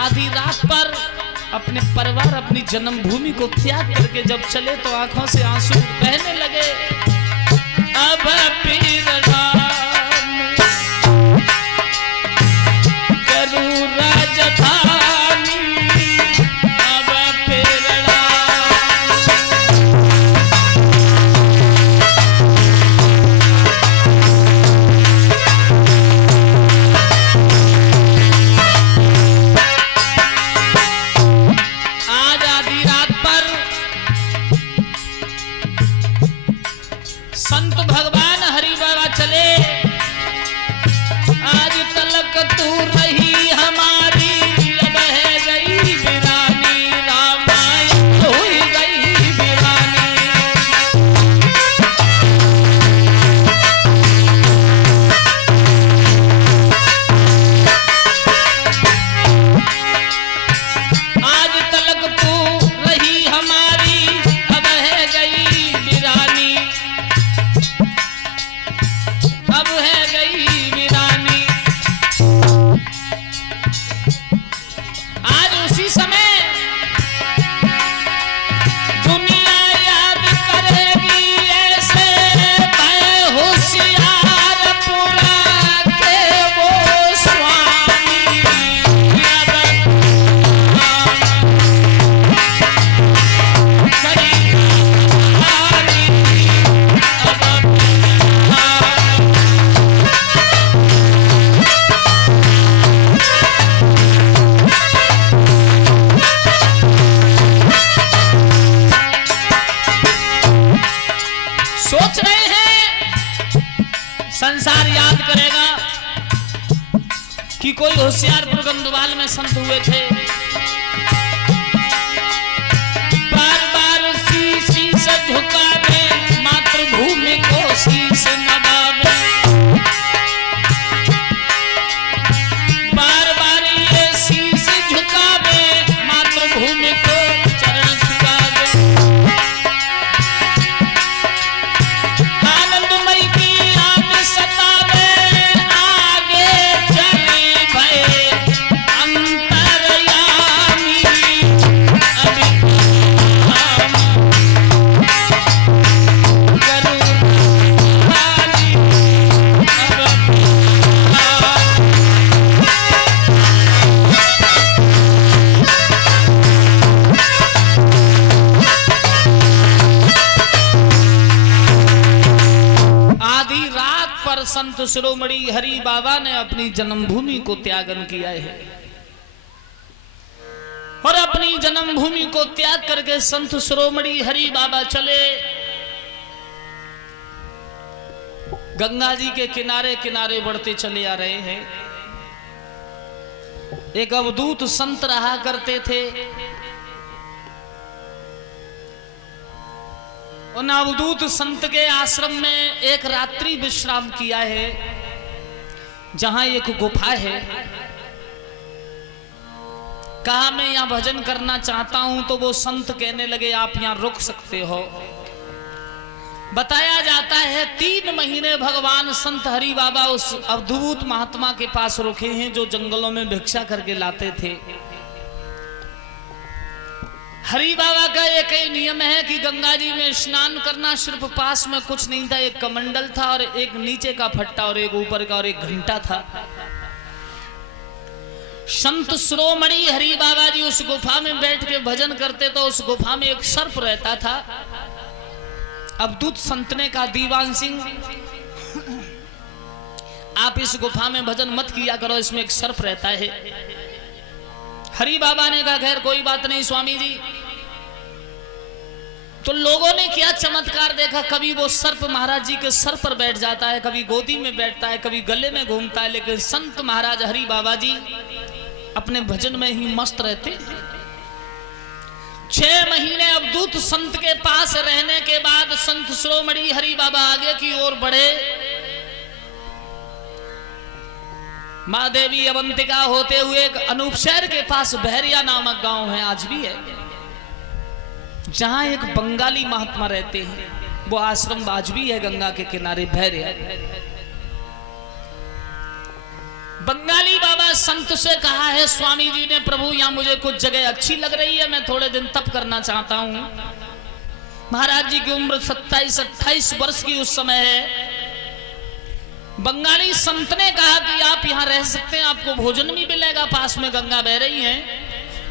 आधी रात पर अपने परिवार, अपनी जन्मभूमि को त्याग करके जब चले तो आंखों से आंसू बहने लगे। अब करूं राजधानी, अब आज आधी रात पर संत भगवान हरि बाबा चले। आज तलक तू रही हमारी, अब है गई वीरानी, रामायण हो गई वीरानी। आज तलक तू रही हमारी, अब है गई वीरानी, अब है गई वीरानी। आज उसी समय दुनिया याद करेगी ऐसे भय होशियार पुरा के वो स्वामी। सोच रहे हैं संसार याद करेगा कि कोई होशियारपुर गंदवाल में संत हुए थे। बार बार शीश झुकावे, मातृभूमि को शीश नवावे। संत शिरोमणि हरि बाबा ने अपनी जन्मभूमि को त्यागन किया है और अपनी जन्मभूमि को त्याग करके संत शिरोमणि हरि बाबा चले गंगा जी के किनारे किनारे बढ़ते चले आ रहे हैं। एक अवधूत संत रहा करते थे। उन अवधूत संत के आश्रम में एक रात्रि विश्राम किया है, जहां एक गुफा है। कहा मैं यहां भजन करना चाहता हूं, तो वो संत कहने लगे आप यहां रुक सकते हो। बताया जाता है 3 महीने भगवान संत हरि बाबा उस अवधूत महात्मा के पास रुके हैं, जो जंगलों में भिक्षा करके लाते थे। हरि बाबा का एक ही नियम है कि गंगा जी में स्नान करना, सिर्फ पास में कुछ नहीं था, एक कमंडल था और एक नीचे का फट्टा और एक ऊपर का और एक घंटा था। संत शिरोमणि हरि बाबा जी उस गुफा में बैठ के भजन करते, तो उस गुफा में एक सर्प रहता था। अवधूत संत ने कहा दीवान सिंह, आप इस गुफा में भजन मत किया करो, इसमें एक सर्प रहता है। हरि बाबा ने कहा खैर कोई बात नहीं स्वामी जी। तो लोगों ने क्या चमत्कार देखा, कभी वो सर्प महाराज जी के सर पर बैठ जाता है, कभी गोदी में बैठता है, कभी गले में घूमता है, लेकिन संत महाराज हरि बाबा जी अपने भजन में ही मस्त रहते। 6 महीने अवधूत संत के पास रहने के बाद संत शिरोमणि हरि बाबा आगे की ओर बढ़े। मां देवी अवंतिका होते हुए एक अनूप शहर के पास बहरिया नामक गांव है, आज भी है, जहां एक बंगाली महात्मा रहते हैं। वो आश्रम आज भी है गंगा के किनारे बहरिया। बंगाली बाबा संत से कहा है स्वामी जी ने, प्रभु यहां मुझे कुछ जगह अच्छी लग रही है, मैं थोड़े दिन तप करना चाहता हूं। महाराज जी की उम्र 27-28 वर्ष की उस समय है। बंगाली संत ने कहा कि आप यहां रह सकते हैं, आपको भोजन भी मिलेगा, पास में गंगा बह रही है।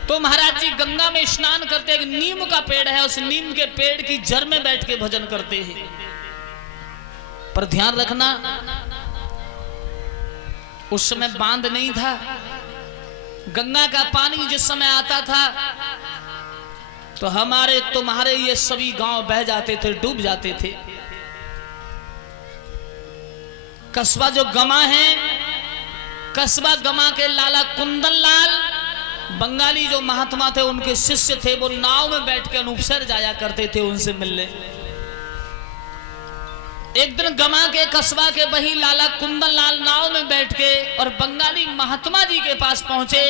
तो महाराज जी गंगा में स्नान करते, एक नीम का पेड़ है, उस नीम के पेड़ की जड़ में बैठ के भजन करते हैं। पर ध्यान रखना उस समय बांध नहीं था। गंगा का पानी जिस समय आता था तो हमारे तुम्हारे ये सभी गांव बह जाते थे, डूब जाते थे। कस्बा जो गमा है, कस्बा गमा के लाला कुंदन लाल बंगाली जो महात्मा थे, उनके शिष्य थे, वो नाव में बैठ के अनूपसर जाया करते थे उनसे मिलने। एक दिन गमा के कस्बा के वही लाला कुंदन लाल नाव में बैठ के और बंगाली महात्मा जी के पास पहुंचे।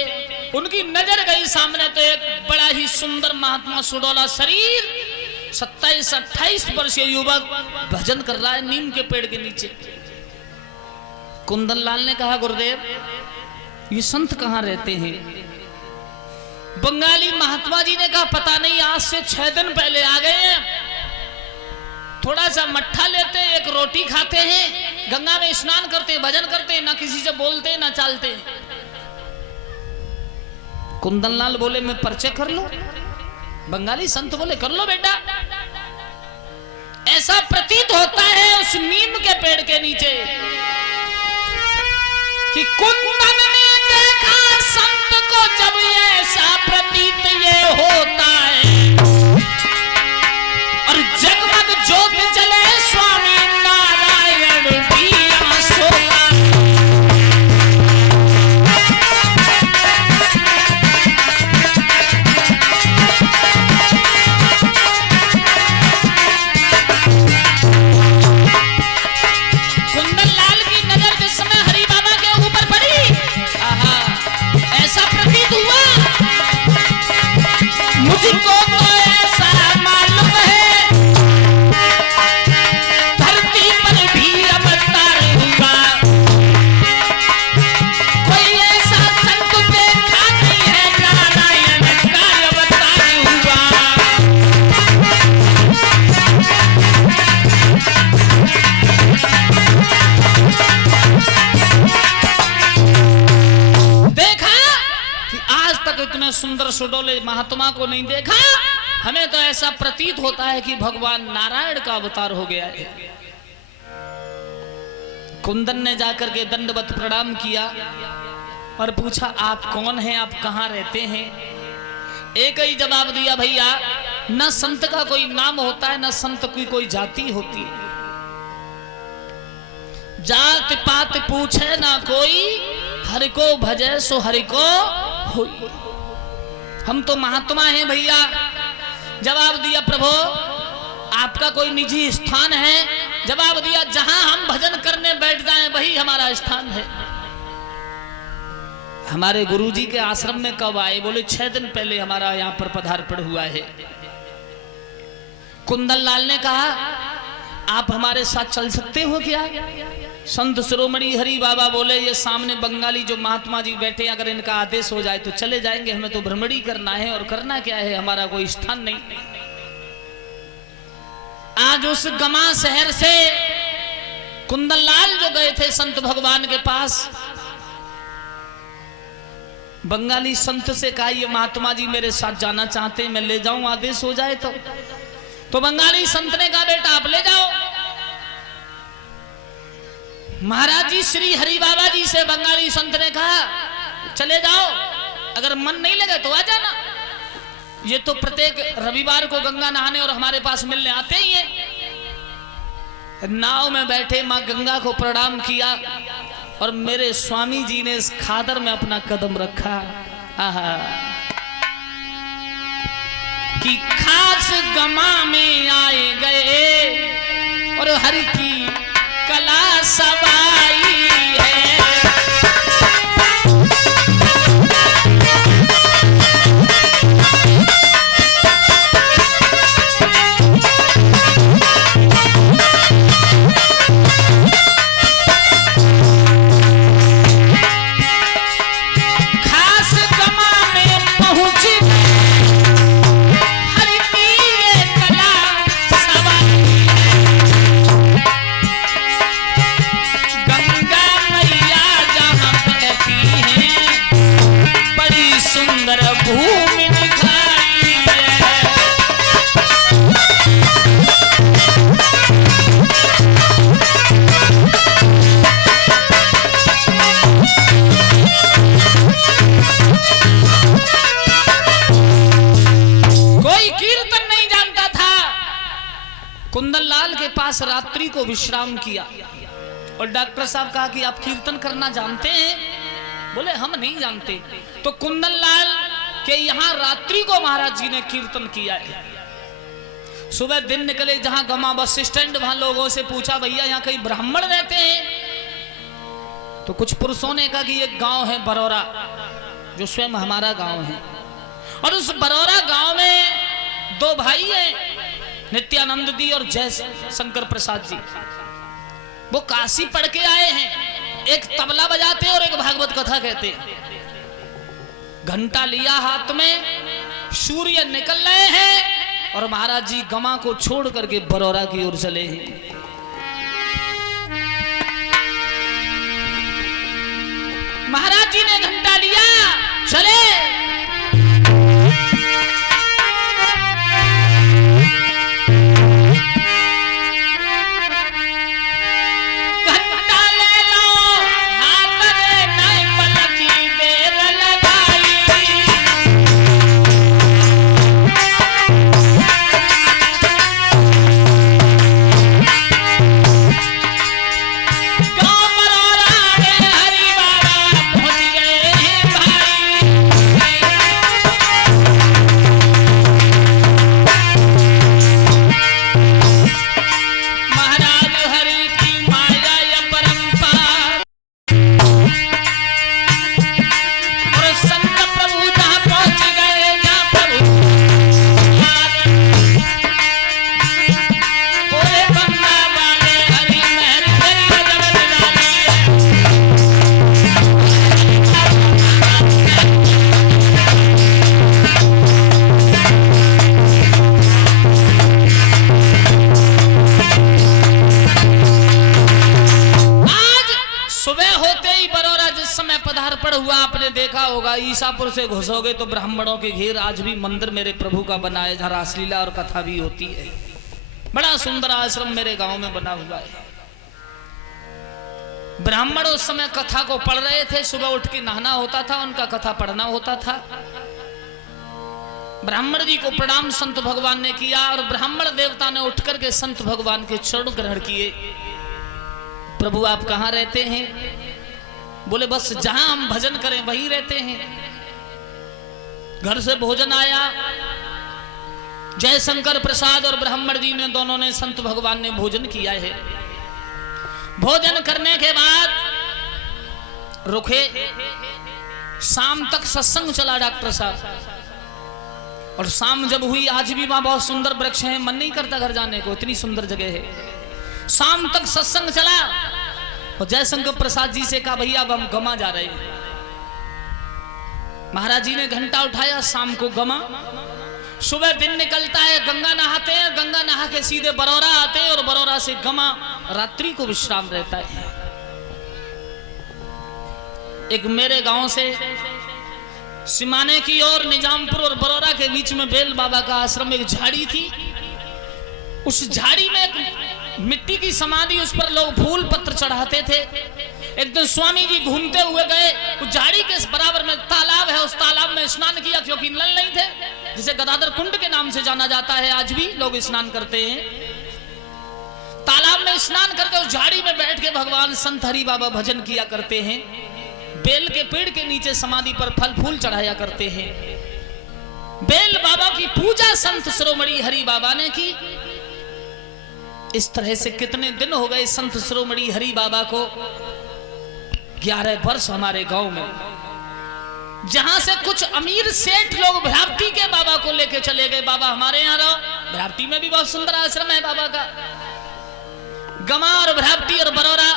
उनकी नजर गई सामने, तो एक बड़ा ही सुंदर महात्मा, सुडौला शरीर, 27-28 वर्षीय युवक भजन कर रहा है नीम के पेड़ के नीचे। कुंदन लाल ने कहा गुरुदेव ये संत कहां रहते हैं? बंगाली महात्मा जी ने कहा पता नहीं, आज से 6 दिन पहले आ गए हैं। थोड़ा सा मट्ठा लेते, एक रोटी खाते हैं, गंगा में स्नान करते, भजन करते, ना किसी से बोलते ना चालते। कुंदन लाल बोले मैं परिचय कर लो। बंगाली संत बोले कर लो बेटा। ऐसा प्रतीत होता है उस नीम के पेड़ के नीचे कि कुंदन ने देखा संत को, जब ऐसा प्रतीत ये होता है और जगमग ज्योत जले स्वामी नारायण भी सोता। कुंदन लाल की नजर जिस समय हरि बाबा के ऊपर पड़ी, आहा, ऐसा प्रतीत हुआ मुझको तो ऐसा मालूम है धरती पर भी अवतार हुआ, कोई ऐसा संत देखा नहीं है, नारायण का अवतार हुआ। देखा कि आज तक इतने सुंदर सुडौले महात्मा को नहीं देखा। हमें तो ऐसा प्रतीत होता है कि भगवान नारायण का अवतार हो गया है। कुंदन ने जाकर के दंडवत प्रणाम किया और पूछा, आप कौन हैं, आप कहाँ रहते हैं? एक ही जवाब दिया, भैया न संत का कोई नाम होता है, न संत की कोई जाति होती है। जात पात पूछे ना कोई, हरि को भजे सो हरि को होई। हम तो महात्मा हैं भैया। जवाब दिया, प्रभु आपका कोई निजी स्थान है? जवाब दिया, जहां हम भजन करने बैठ जाएं वही हमारा स्थान है। हमारे गुरुजी के आश्रम में कब आए? बोले 6 दिन पहले हमारा यहाँ पर पदार्पण हुआ है। कुंदन लाल ने कहा, आप हमारे साथ चल सकते हो क्या? संत शिरोमणि हरि बाबा बोले, ये सामने बंगाली जो महात्मा जी बैठे, अगर इनका आदेश हो जाए तो चले जाएंगे, हमें तो भ्रमणी करना है और करना क्या है, हमारा कोई स्थान नहीं। आज उस गमा शहर से कुंदन लाल जो गए थे संत भगवान के पास, बंगाली संत से कहा, ये महात्मा जी मेरे साथ जाना चाहते हैं, मैं ले जाऊं आदेश हो जाए तो बंगाली संत ने कहा, बेटा आप ले जाओ। महाराज जी श्री हरि बाबा जी से बंगाली संत ने कहा, चले जाओ, अगर मन नहीं लगे तो आ जाना। ये तो प्रत्येक रविवार को गंगा नहाने और हमारे पास मिलने आते ही हैं। नाव में बैठे मां गंगा को प्रणाम किया और मेरे स्वामी जी ने इस खादर में अपना कदम रखा। आहा, कि खास गमा में आए गए और हरि की कला सवाई है। खास गमा में पहुंच हरि की ये कला सवाई। गंगा मैया जहाँ बहती हैं, बड़ी सुंदर भूमि दिखाई है। कोई कीर्तन नहीं जानता था। कुंदन लाल के पास रात्रि को विश्राम किया और डॉक्टर साहब कहा कि आप कीर्तन करना जानते हैं? बोले हम नहीं जानते। तो कुंदन लाल के यहाँ रात्रि को महाराज जी ने कीर्तन किया है। सुबह दिन निकले जहां गमा बस स्टैंड, वहां लोगों से पूछा, भैया यहाँ कहीं ब्राह्मण रहते हैं? तो कुछ पुरुषों ने कहा कि ये गांव है बरौरा, जो स्वयं हमारा गांव है, और उस बरौरा गांव में 2 भाई हैं, नित्यानंद जी और जय शंकर प्रसाद जी। वो काशी पढ़ के आए हैं, एक तबला बजाते और एक भागवत कथा कहते। घंटा लिया हाथ में, सूर्य निकल रहे हैं और महाराज जी गमा को छोड़ करके बरौरा की ओर चले हैं। महाराज जी ने घंटा लिया, चले। देखा होगा, ईसापुर से घुसोगे तो ब्राह्मणों के घेर आज भी मंदिर मेरे प्रभु का बना है, जहाँ रासलीला और कथा भी होती है। बड़ा सुंदर आश्रम मेरे गांव में बना हुआ है। ब्राह्मण उस समय कथा को पढ़ रहे थे, सुबह उठ के नहाना होता था, उनका कथा पढ़ना होता था। ब्राह्मण जी को प्रणाम संत भगवान ने किया और ब्राह्मण देवता ने उठकर के संत भगवान के चरण ग्रहण किए। प्रभु आप कहाँ रहते हैं? बोले बस जहां हम भजन करें वहीं रहते हैं। घर से भोजन आया, जय शंकर प्रसाद और ब्राह्मण जी ने दोनों ने संत भगवान ने भोजन किया है। भोजन करने के बाद रुके, शाम तक सत्संग चला डॉक्टर साहब। और शाम जब हुई, आज भी वहां बहुत सुंदर वृक्ष है, मन नहीं करता घर जाने को, इतनी सुंदर जगह है। शाम तक सत्संग चला और जयशंकर प्रसाद जी से कहा भैया अब हम गमा जा रहे हैं। महाराज जी ने घंटा उठाया, शाम को गमा। सुबह दिन निकलता है, गंगा नहाते हैं, गंगा नहा के सीधे बरौरा आते हैं और बरौरा से गमा, रात्रि को विश्राम रहता है। एक मेरे गांव से सिमाने की ओर निजामपुर और बरौरा के बीच में बेल बाबा का आश्रम, एक झाड़ी थी। उस झाड़ी में एक मिट्टी की समाधि, उस पर लोग फूल पत्र चढ़ाते थे। एक दिन स्वामी जी घूमते हुए गए, उस झाड़ी के बराबर में तालाब है, उस तालाब में स्नान किया, क्योंकि नल नहीं थे, जिसे गदाधर कुंड के नाम से जाना जाता है, आज भी लोग स्नान करते हैं। तालाब में स्नान करके उस झाड़ी में बैठ के भगवान संत हरि बाबा भजन किया करते हैं। बेल के पेड़ के नीचे समाधि पर फल फूल चढ़ाया करते हैं। बेल बाबा की पूजा संत शिरोमणि हरि बाबा ने की। इस तरह से कितने दिन हो गए संत शिरोमणि हरि बाबा को, 11 वर्ष हमारे गांव में, जहां से कुछ अमीर सेठ लोग भ्राप्ति के बाबा को लेके चले गए, बाबा हमारे यहाँ रहो। भ्राप्ति में भी बहुत सुंदर आश्रम है बाबा का। गमा और भ्राप्ति और बरौरा,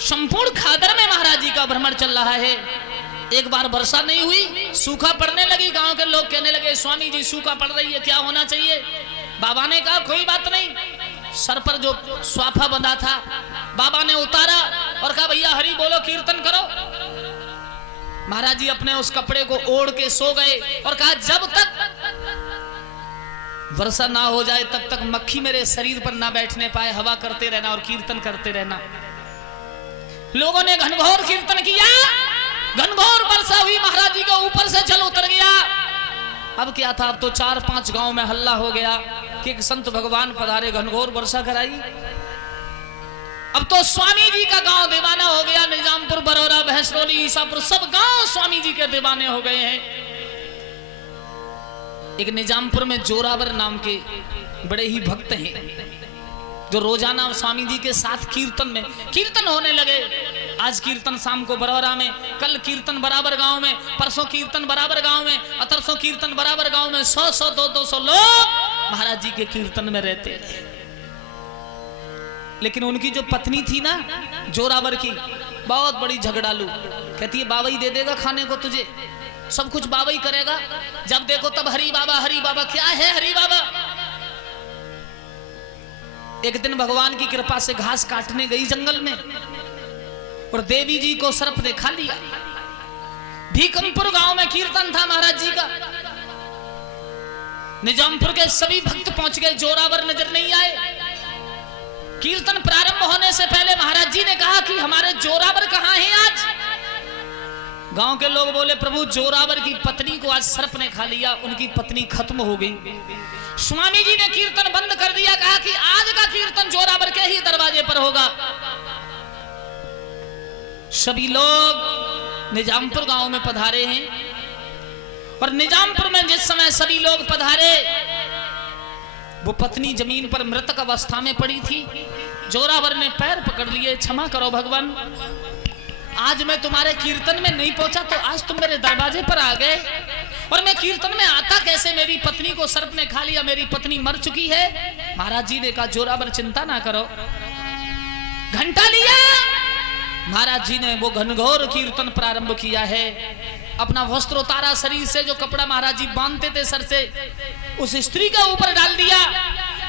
संपूर्ण खादर में महाराज जी का भ्रमण चल रहा है। एक बार वर्षा नहीं हुई, सूखा पड़ने लगी। गांव के लोग कहने लगे स्वामी जी सूखा पड़ रही है, क्या होना चाहिए? बाबा ने कहा कोई बात नहीं। सर पर जो स्वाफा बंधा था बाबा ने उतारा और कहा भैया हरि बोलो, कीर्तन करो। महाराज जी अपने उस कपड़े को ओढ़ के सो गए और कहा जब तक वर्षा ना हो जाए तब तक मक्खी मेरे शरीर पर ना बैठने पाए, हवा करते रहना और कीर्तन करते रहना। लोगों ने घनघोर कीर्तन किया, घनघोर वर्षा हुई, महाराज जी के ऊपर से जल उतर गया। अब क्या था, अब तो 4-5 गांव में हल्ला हो गया कि एक संत भगवान पधारे, घनघोर वर्षा कराई। अब तो स्वामी जी का गांव दीवाना हो गया। निजामपुर, बरौरा, भैंसरोली, ईसापुर, सब गांव स्वामी जी के दीवाने हो गए हैं। एक निजामपुर में जोरावर नाम के बड़े ही भक्त हैं, जो रोजाना स्वामी जी के साथ कीर्तन होने लगे। आज कीर्तन शाम को बरौरा में, कल कीर्तन बराबर गांव में, परसों कीर्तन बराबर गांव में, अतरसों कीर्तन बराबर गांव में। 100-100, 200-200 लोग महाराज जी के कीर्तन में रहते। लेकिन उनकी जो पत्नी थी ना जोरावर की, बहुत बड़ी झगड़ालू, कहती है बाबा ही दे देगा खाने को तुझे, सब कुछ बाबा ही करेगा, जब देखो तब हरि बाबा हरि बाबा। क्या है हरि बाबा? एक दिन भगवान की कृपा से घास काटने गई जंगल में और देवी जी को सर्प ने खा लिया। भीकमपुर गांव में कीर्तन था महाराज जी का। निजामपुर के सभी भक्त पहुंच गए, जोरावर नजर नहीं आए। कीर्तन प्रारंभ होने से पहले महाराज जी ने कहा कि हमारे जोरावर कहां हैं आज? गांव के लोग बोले प्रभु जोरावर की पत्नी को आज सर्प ने खा लिया, उनकी पत्नी खत्म हो गई। स्वामी जी ने कीर्तन बंद कर दिया, कहा कि आज का कीर्तन जोरावर के ही दरवाजे पर होगा। सभी लोग निजामपुर गांव में पधारे हैं और निजामपुर में जिस समय सभी लोग पधारे, वो पत्नी जमीन पर मृतक अवस्था में पड़ी थी। जोरावर ने पैर पकड़ लिए, क्षमा करो भगवान, आज मैं तुम्हारे कीर्तन में नहीं पहुंचा तो आज तुम मेरे दरवाजे पर आ गए और मैं कीर्तन में आता कैसे? मेरी पत्नी को सर्प ने खा लिया, मेरी पत्नी मर चुकी है। महाराज जी ने कहा जोरावर चिंता ना करो। घंटा लिया, महाराज जी ने वो घनघोर कीर्तन प्रारंभ किया है। अपना वस्त्र उतारा, शरीर से जो कपड़ा महाराज जी बांधते थे सर से, उस स्त्री के ऊपर डाल दिया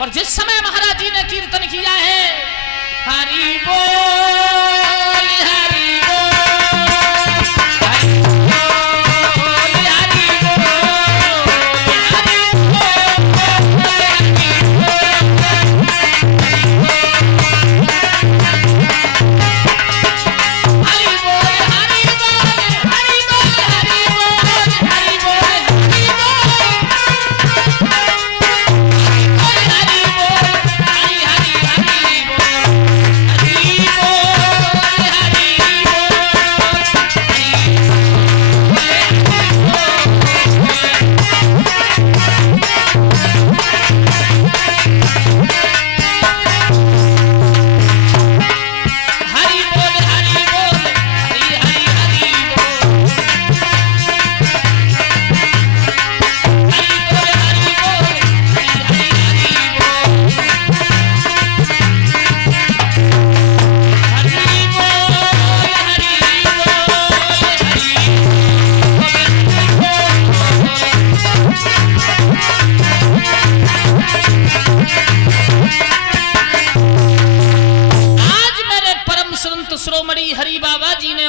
और जिस समय महाराज जी ने कीर्तन किया है, हरि बोल हरि बोल हरि बोल हरि बोल हरि बोल।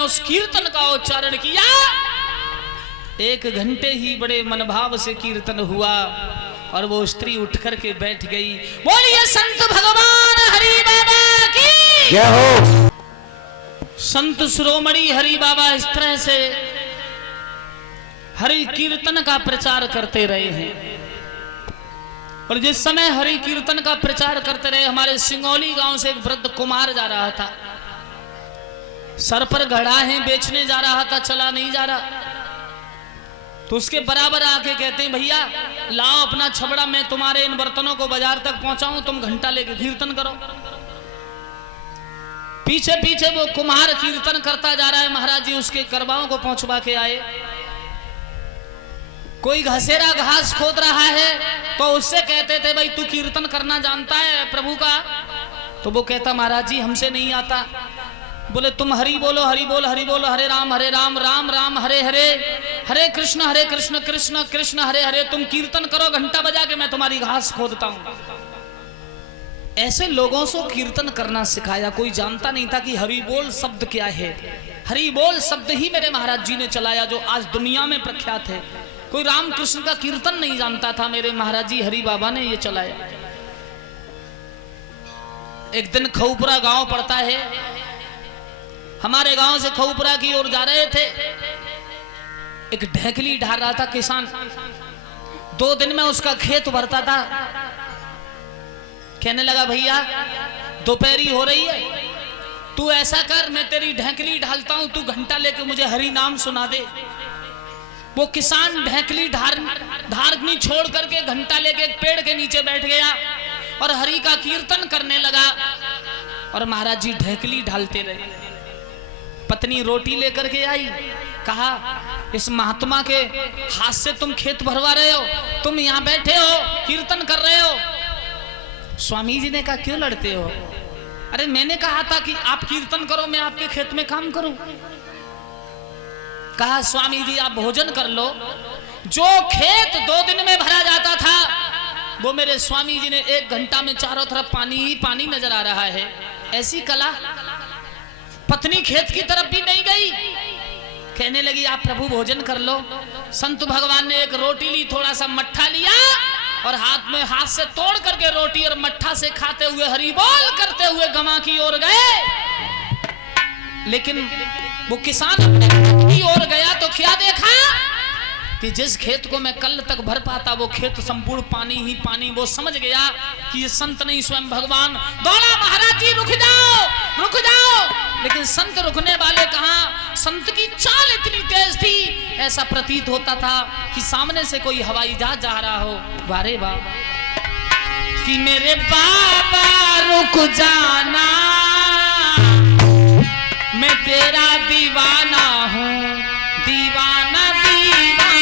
उस कीर्तन का उच्चारण किया। 1 घंटे ही बड़े मनभाव से कीर्तन हुआ और वो स्त्री उठ करके बैठ गई। बोलिए संत भगवान हरि बाबा की जय हो। संत शिरोमणि हरि बाबा इस तरह से हरि कीर्तन का प्रचार करते रहे हैं। और जिस समय हरि कीर्तन का प्रचार करते रहे, हमारे सिंगौली गांव से एक वृद्ध कुमार जा रहा था, सर पर घड़ाहें बेचने जा रहा था, चला नहीं जा रहा। तो उसके बराबर आके कहते हैं, भैया लाओ अपना छबड़ा, मैं तुम्हारे इन बर्तनों को बाजार तक पहुंचाऊं, तुम घंटा लेके कीर्तन करो। पीछे पीछे वो कुम्हार कीर्तन करता जा रहा है। महाराज जी उसके करवाओं को पहुंचवा के आए। कोई घसेरा घास खोद रहा है तो उससे कहते थे, भाई तू कीर्तन करना जानता है प्रभु का? तो वो कहता, महाराज जी हमसे नहीं आता। बोले तुम हरि बोलो, हरि बोल, हरि बोलो, हरे राम राम राम हरे हरे, हरे कृष्ण कृष्ण कृष्ण हरे हरे। तुम कीर्तन करो घंटा बजा के, मैं तुम्हारी घास खोदता हूं। ऐसे लोगों से कीर्तन करना सिखाया। कोई जानता नहीं था कि हरि बोल शब्द क्या है। हरि बोल शब्द ही मेरे महाराज जी ने चलाया, जो आज दुनिया में प्रख्यात है। कोई रामकृष्ण का कीर्तन नहीं जानता था, मेरे महाराज जी हरि बाबा ने ये चलाया। एक दिन खऊपुरा गांव पड़ता है, हमारे गांव से खऊपुरा की ओर जा रहे थे। एक ढेकली ढाल रहा था किसान, 2 दिन में उसका खेत भरता था। कहने लगा, भैया दोपहरी हो रही है, तू ऐसा कर, मैं तेरी ढेकली ढालता हूं, तू घंटा लेके मुझे हरि नाम सुना दे। वो किसान ढेकली धारनी छोड़ करके घंटा लेके एक पेड़ के नीचे बैठ गया और हरि का कीर्तन करने लगा। और महाराज जी ढेकली ढालते रहे। पत्नी रोटी लेकर के आई, कहा इस महात्मा के हाथ से तुम खेत भरवा रहे हो, तुम यहाँ बैठे हो कीर्तन कर रहे हो। स्वामी जी ने कहा, क्यों लड़ते हो? अरे मैंने कहा था कि आप कीर्तन करो, मैं आपके खेत में काम करूं। कहा, स्वामी जी आप भोजन कर लो। जो खेत 2 दिन में भरा जाता था, वो मेरे स्वामी जी ने 1 घंटा में चारों तरफ पानी ही पानी नजर आ रहा है। ऐसी कला। पत्नी खेत की तरफ भी नहीं गई। कहने लगी, आप प्रभु भोजन कर लो। संत भगवान ने एक रोटी ली, थोड़ा सा मट्ठा लिया और हाथ से तोड़ करके रोटी और मट्ठा से खाते हुए हरि बोल करते हुए गमा की ओर गए। लेकिन वो किसान अपने खेत की ओर गया तो क्या देखा कि जिस खेत को मैं कल तक भर पाता, वो खेत संपूर्ण पानी ही पानी। वो समझ गया कि ये संत नहीं स्वयं भगवान। दौड़ा, महाराज जी रुक जाओ, रुक जाओ। लेकिन संत रुकने वाले कहां? संत की चाल इतनी तेज थी, ऐसा प्रतीत होता था कि सामने से कोई हवाई जहाज जा रहा हो। वारे वाह, कि मेरे बाबा रुक जाना, मैं तेरा दीवाना हूं, दीवाना दीवाना।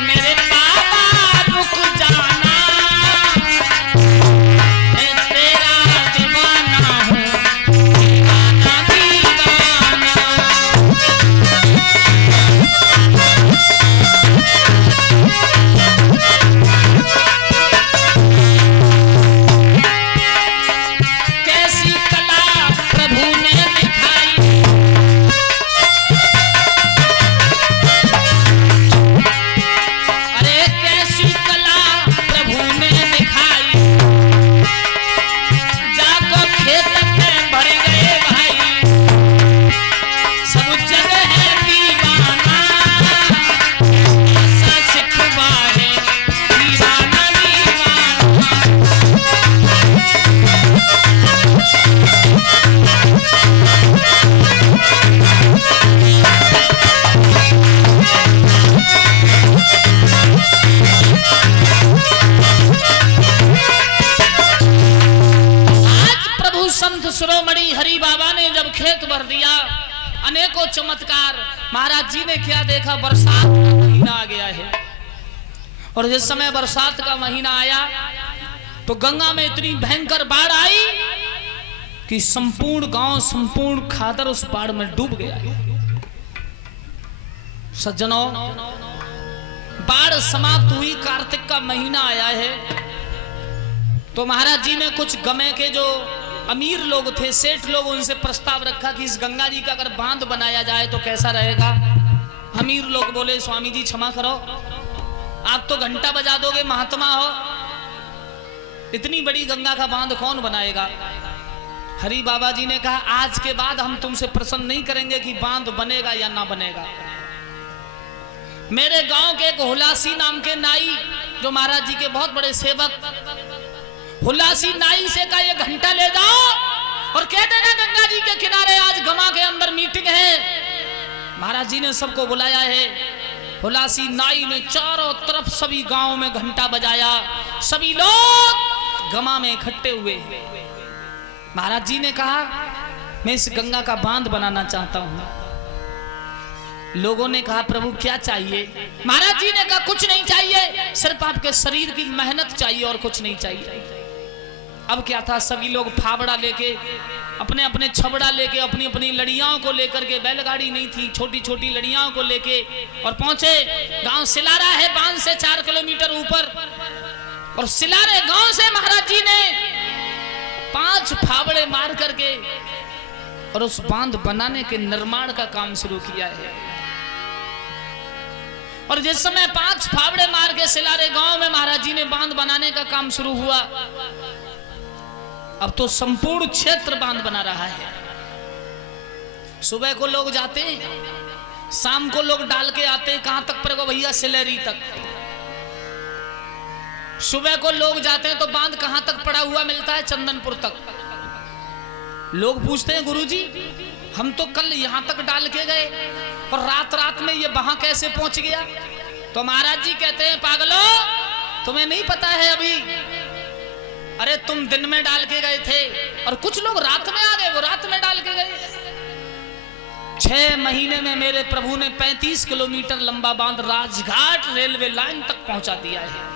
मेरे बाबा रुक जाना, मैं तेरा दीवाना हूं, दीवाना दीवाना। कैसी कला प्रभु ने दिखाई, अरे कैसी कला प्रभु ने दिखाई। जाको खेत में भर गए भाई, सब जगह है दीवाना, ऐसा सिखवा है दीवाना दीवाना। आज प्रभु संत शिरोमणि हरि बाबा ने जब खेत भर दिया, अनेकों चमत्कार। महाराज जी ने क्या देखा? बरसात का महीना आ गया है। और जिस समय बरसात का महीना आया तो गंगा में इतनी भयंकर बाढ़ आई कि संपूर्ण गांव, संपूर्ण खादर उस बाढ़ में डूब गया। सज्जनों, बाढ़ समाप्त हुई, कार्तिक का महीना आया है, तो महाराज जी ने कुछ गमे के जो अमीर लोग थे, सेठ लोग, उनसे प्रस्ताव रखा कि इस गंगा जी का अगर बांध बनाया जाए तो कैसा रहेगा। अमीर लोग बोले स्वामी जी क्षमा करो, आप तो घंटा बजा दोगे, महात्मा हो, इतनी बड़ी गंगा का बांध कौन बनाएगा। हरि बाबा जी ने कहा आज के बाद हम तुमसे प्रश्न नहीं करेंगे कि बांध बनेगा या ना बनेगा। मेरे गांव के एक हुलासी नाम के नाई, जो महाराज जी के बहुत बड़े सेवक, हुलासी नाई से का ये घंटा ले जाओ और कह देना गंगा जी के किनारे आज गमा के अंदर मीटिंग है। महाराज जी ने सबको बुलाया है। हुलासी नाई ने चारों तरफ सभी गांव में घंटा बजाया, सभी लोग गमा में इकट्ठे हुए। महाराज जी ने कहा मैं इस गंगा का बांध बनाना चाहता हूं। लोगों ने कहा प्रभु क्या चाहिए। महाराज जी ने कहा कुछ नहीं चाहिए, सिर्फ आपके शरीर की मेहनत चाहिए और कुछ नहीं चाहिए। अब क्या था, सभी लोग फावड़ा लेके, अपने अपने छबड़ा लेके, अपनी अपनी लड़ियाओं को लेकर के, बैलगाड़ी नहीं थी, छोटी छोटी लड़ियाओं को लेके और पहुंचे। गांव सिलारा है बांध से 4 किलोमीटर ऊपर, और सिलारे गांव से महाराज जी ने 5 फावड़े मार करके और उस बांध बनाने के निर्माण का काम शुरू किया है। और जिस समय 5 फावड़े मार के सिलारे गांव में महाराज जी ने बांध बनाने का काम शुरू हुआ, अब तो संपूर्ण क्षेत्र बांध बना रहा है। सुबह को लोग जाते, शाम को लोग डाल के आते, कहां तक पड़ेगा भैया, सिलेरी तक। सुबह को लोग जाते हैं तो बांध कहां तक पड़ा हुआ मिलता है, चंदनपुर तक। लोग पूछते हैं गुरुजी हम तो कल यहां तक डाल के गए और रात रात में ये वहां कैसे पहुंच गया। तो महाराज जी कहते हैं पागलो, तुम्हें नहीं पता है अभी, अरे तुम दिन में डाल के गए थे और कुछ लोग रात में आ गए, वो रात में डाल के गए। 6 महीने में मेरे प्रभु ने 35 किलोमीटर लंबा बांध राजघाट रेलवे लाइन तक पहुंचा दिया है।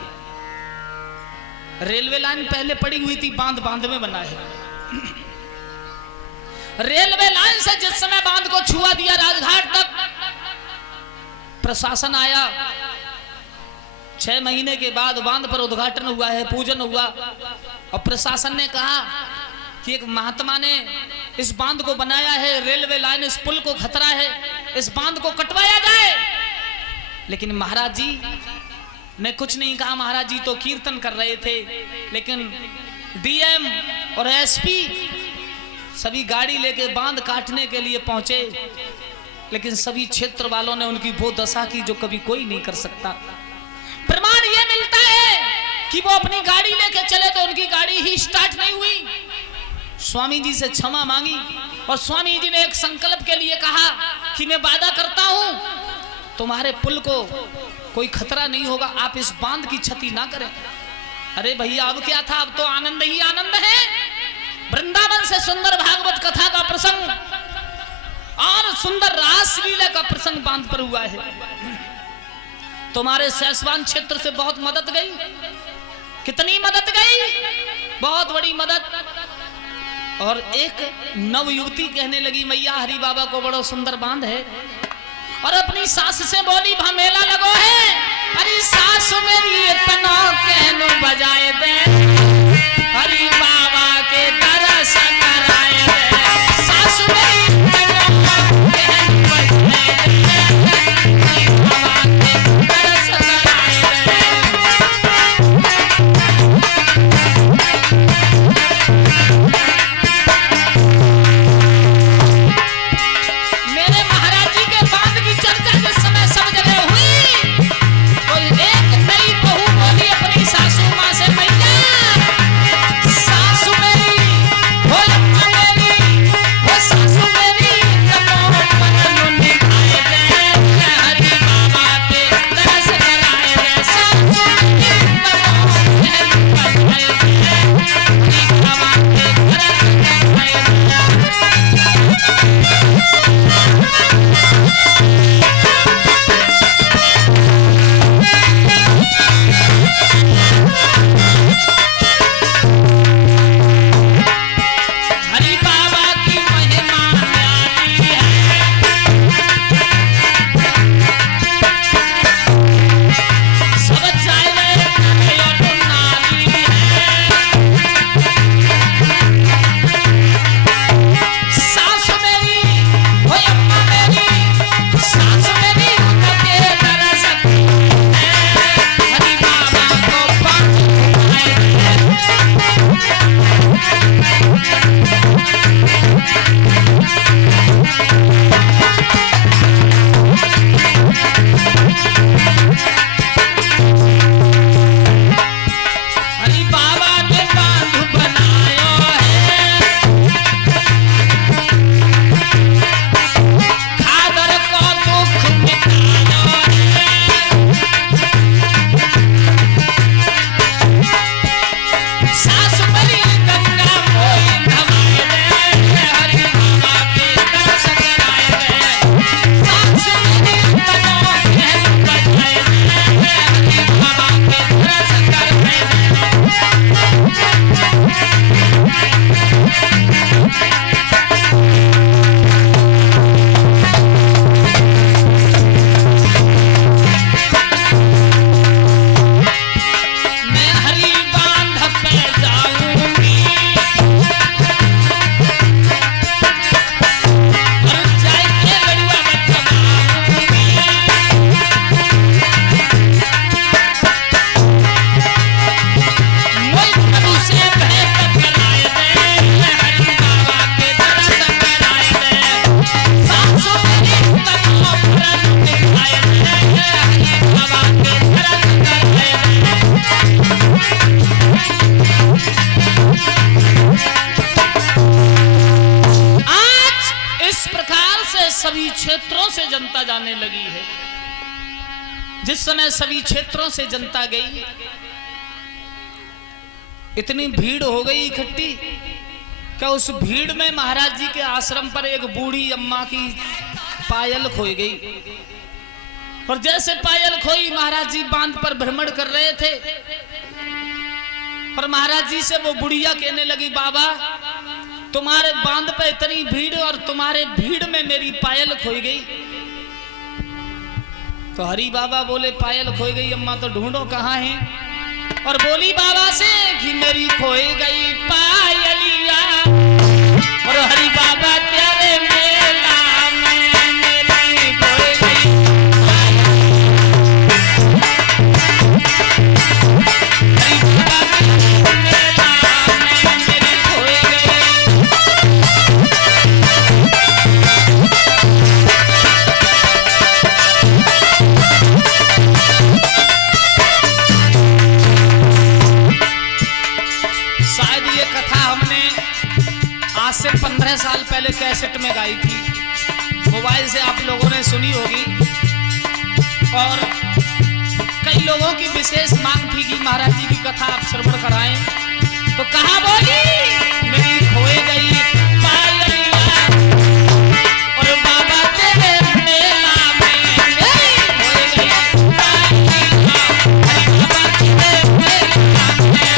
रेलवे लाइन पहले पड़ी हुई थी, बांध बांध में बना है। रेलवे लाइन से जिस समय बांध को छुआ दिया राजघाट तक, प्रशासन आया। 6 महीने के बाद बांध पर उद्घाटन हुआ है, पूजन हुआ, और प्रशासन ने कहा कि एक महात्मा ने इस बांध को बनाया है, रेलवे लाइन, इस पुल को खतरा है, इस बांध को कटवाया जाए। लेकिन महाराज जी ने कुछ नहीं कहा। महाराज जी तो कीर्तन कर रहे थे, लेकिन डीएम और एसपी सभी गाड़ी लेके बांध काटने के लिए पहुंचे, लेकिन सभी क्षेत्र वालों ने उनकी वो दशा की जो कभी कोई नहीं कर सकता। प्रमाण ये मिलता है कि वो अपनी गाड़ी लेके चले तो उनकी गाड़ी ही स्टार्ट नहीं हुई। स्वामी जी से क्षमा मांगी और स्वामी जी ने एक संकल्प के लिए कहा कि मैं वादा करता हूं तुम्हारे पुल को कोई खतरा नहीं होगा, आप इस बांध की क्षति ना करें। अरे भैया अब क्या था, अब तो आनंद ही आनंद है। वृंदावन से सुंदर भागवत कथा का प्रसंग और सुंदर रास लीला का प्रसंग बांध पर हुआ है। तुम्हारे सैसवान क्षेत्र से बहुत मदद गई। कितनी मदद गई, बहुत बड़ी मदद। और एक नव युवती कहने लगी मैया हरि बाबा को बड़ा सुंदर बांध है, और अपनी सास से बोली भा मेला लगो है, अरे सास मेरी इतना कहनो बजाए दे, हरि बाबा के तरस कराए दे, सास मेरी इतना कहनो बजाए दे, हरि बाबा के तरस कराए दे। मेरे महाराज जी के बांध की चर्चा जिस समय सब जगह हुई, तो एक नई बहू बोली अपनी सासू माँ से मैया सभी क्षेत्रों से जनता जाने लगी है। जिस समय सभी क्षेत्रों से जनता गई, इतनी भीड़ हो गई इकट्ठी क्या उस भीड़ में महाराज जी के आश्रम पर एक बूढ़ी अम्मा की पायल खोई गई। और जैसे पायल खोई, महाराज जी बांध पर भ्रमण कर रहे थे और महाराज जी से वो बुढ़िया कहने लगी, बाबा तुम्हारे बांध पे इतनी भीड़ और तुम्हारे भीड़ में मेरी पायल खोई गई। तो हरि बाबा बोले, पायल खोई गई अम्मा तो ढूंढो कहाँ है। और बोली बाबा से कि मेरी खोई गई पायलिया। और हरि बाबा तेरे मेला में मेरी खोई गई से 15 साल पहले कैसेट में गाई थी, मोबाइल से आप लोगों ने सुनी होगी। और कई लोगों की विशेष मांग थी कि महाराज जी की कथा आप श्रवण कराएं। तो कहा बोली मेरी खोए गई पायलिया और बाबा तेरे मेला में मेरी खोए गई पायलिया, बाबा तेरे मेला में।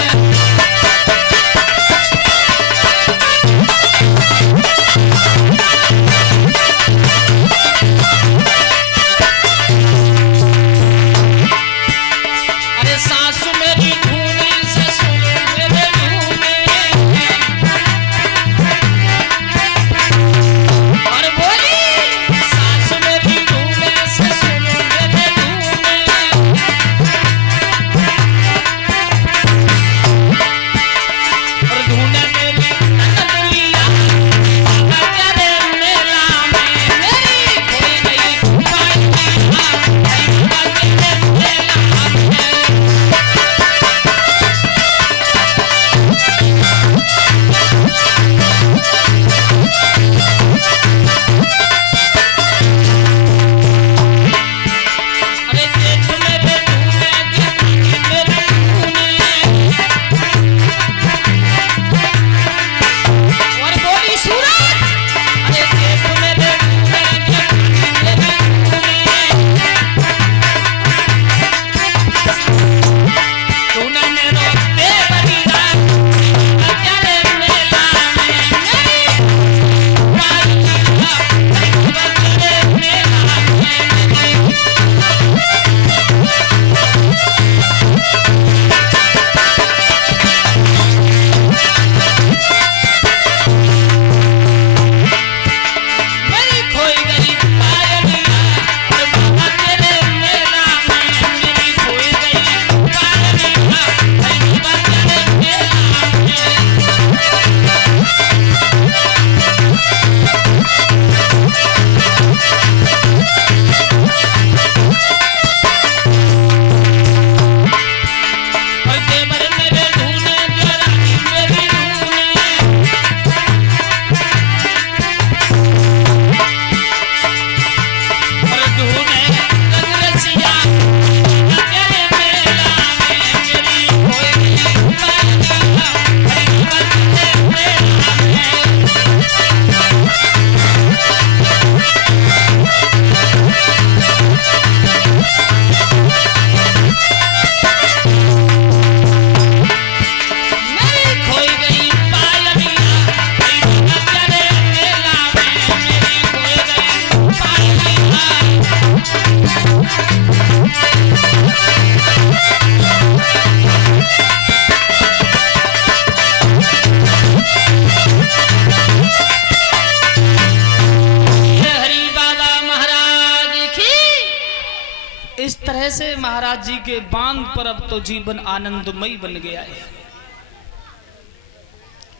से महाराज जी के बांध पर अब तो जीवन आनंदमय बन गया है।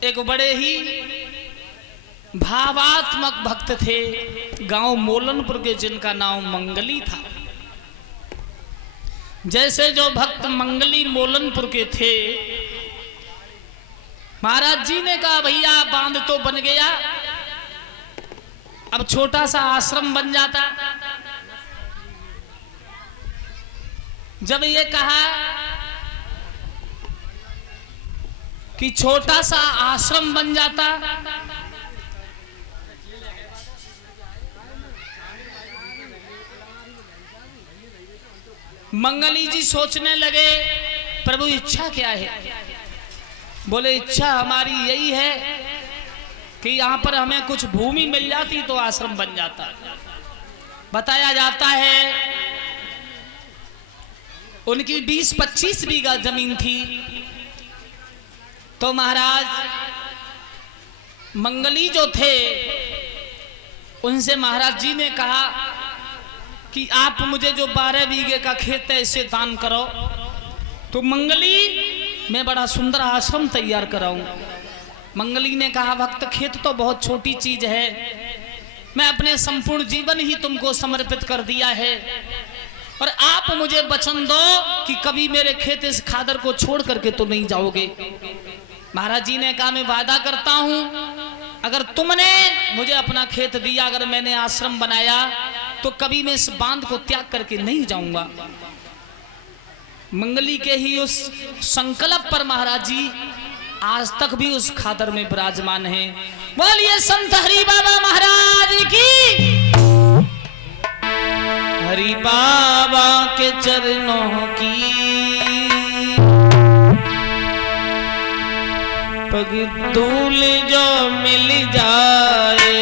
एक बड़े ही भावात्मक भक्त थे गांव मोलनपुर के, जिनका नाम मंगली था। जैसे जो भक्त मंगली मोलनपुर के थे, महाराज जी ने कहा भैया बांध तो बन गया, अब छोटा सा आश्रम बन जाता। जब ये कहा कि छोटा सा आश्रम बन जाता, मंगली जी सोचने लगे प्रभु इच्छा क्या है। बोले इच्छा हमारी यही है कि यहां पर हमें कुछ भूमि मिल जाती तो आश्रम बन जाता। बताया जाता है उनकी 20-25 बीघा जमीन थी। तो महाराज मंगली जो थे उनसे महाराज जी ने कहा कि आप मुझे जो 12 बीघे का खेत है इसे दान करो। तो मंगली मैं बड़ा सुंदर आश्रम तैयार कराऊं। मंगली ने कहा भक्त खेत तो बहुत छोटी चीज है, मैं अपने संपूर्ण जीवन ही तुमको समर्पित कर दिया है और आप मुझे वचन दो कि कभी मेरे खेत इस खादर को छोड़ करके तो नहीं जाओगे। महाराज जी ने कहा मैं वादा करता हूं अगर तुमने मुझे अपना खेत दिया, अगर मैंने आश्रम बनाया तो कभी मैं इस बांध को त्याग करके नहीं जाऊंगा। मंगली के ही उस संकल्प पर महाराज जी आज तक भी उस खादर में विराजमान हैं। बोलिए संत हरि बाबा महाराज की, हरि बाबा के चरणों की पग धूल जो मिल जाए।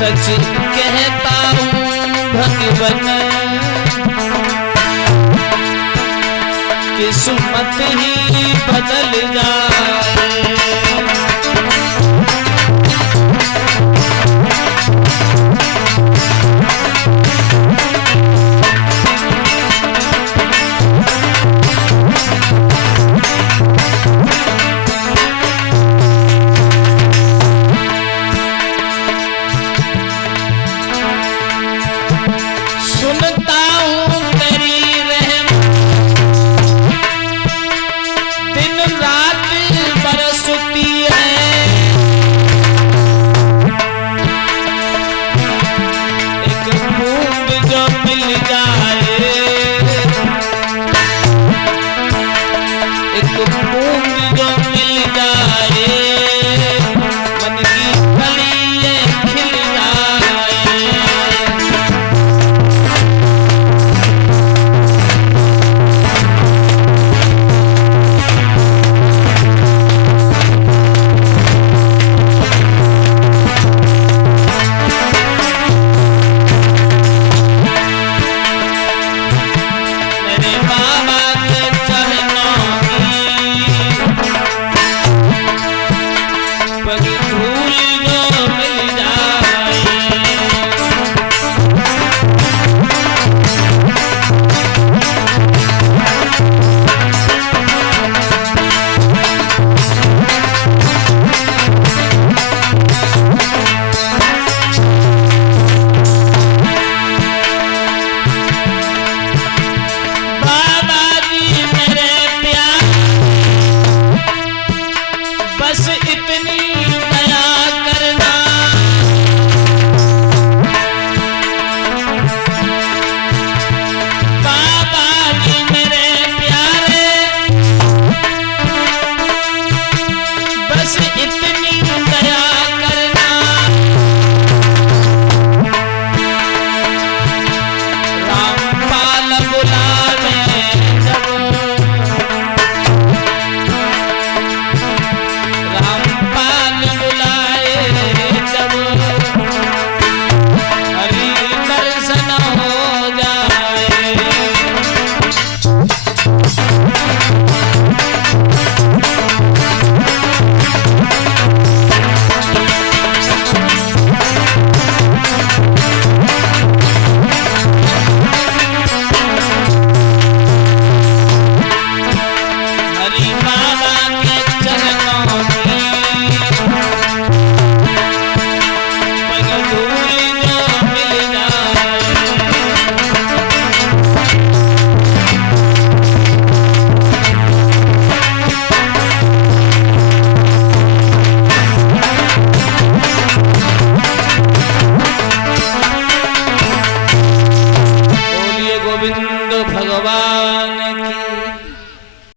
सच कहता हूँ भगवन किस्मत ही बदल जाए।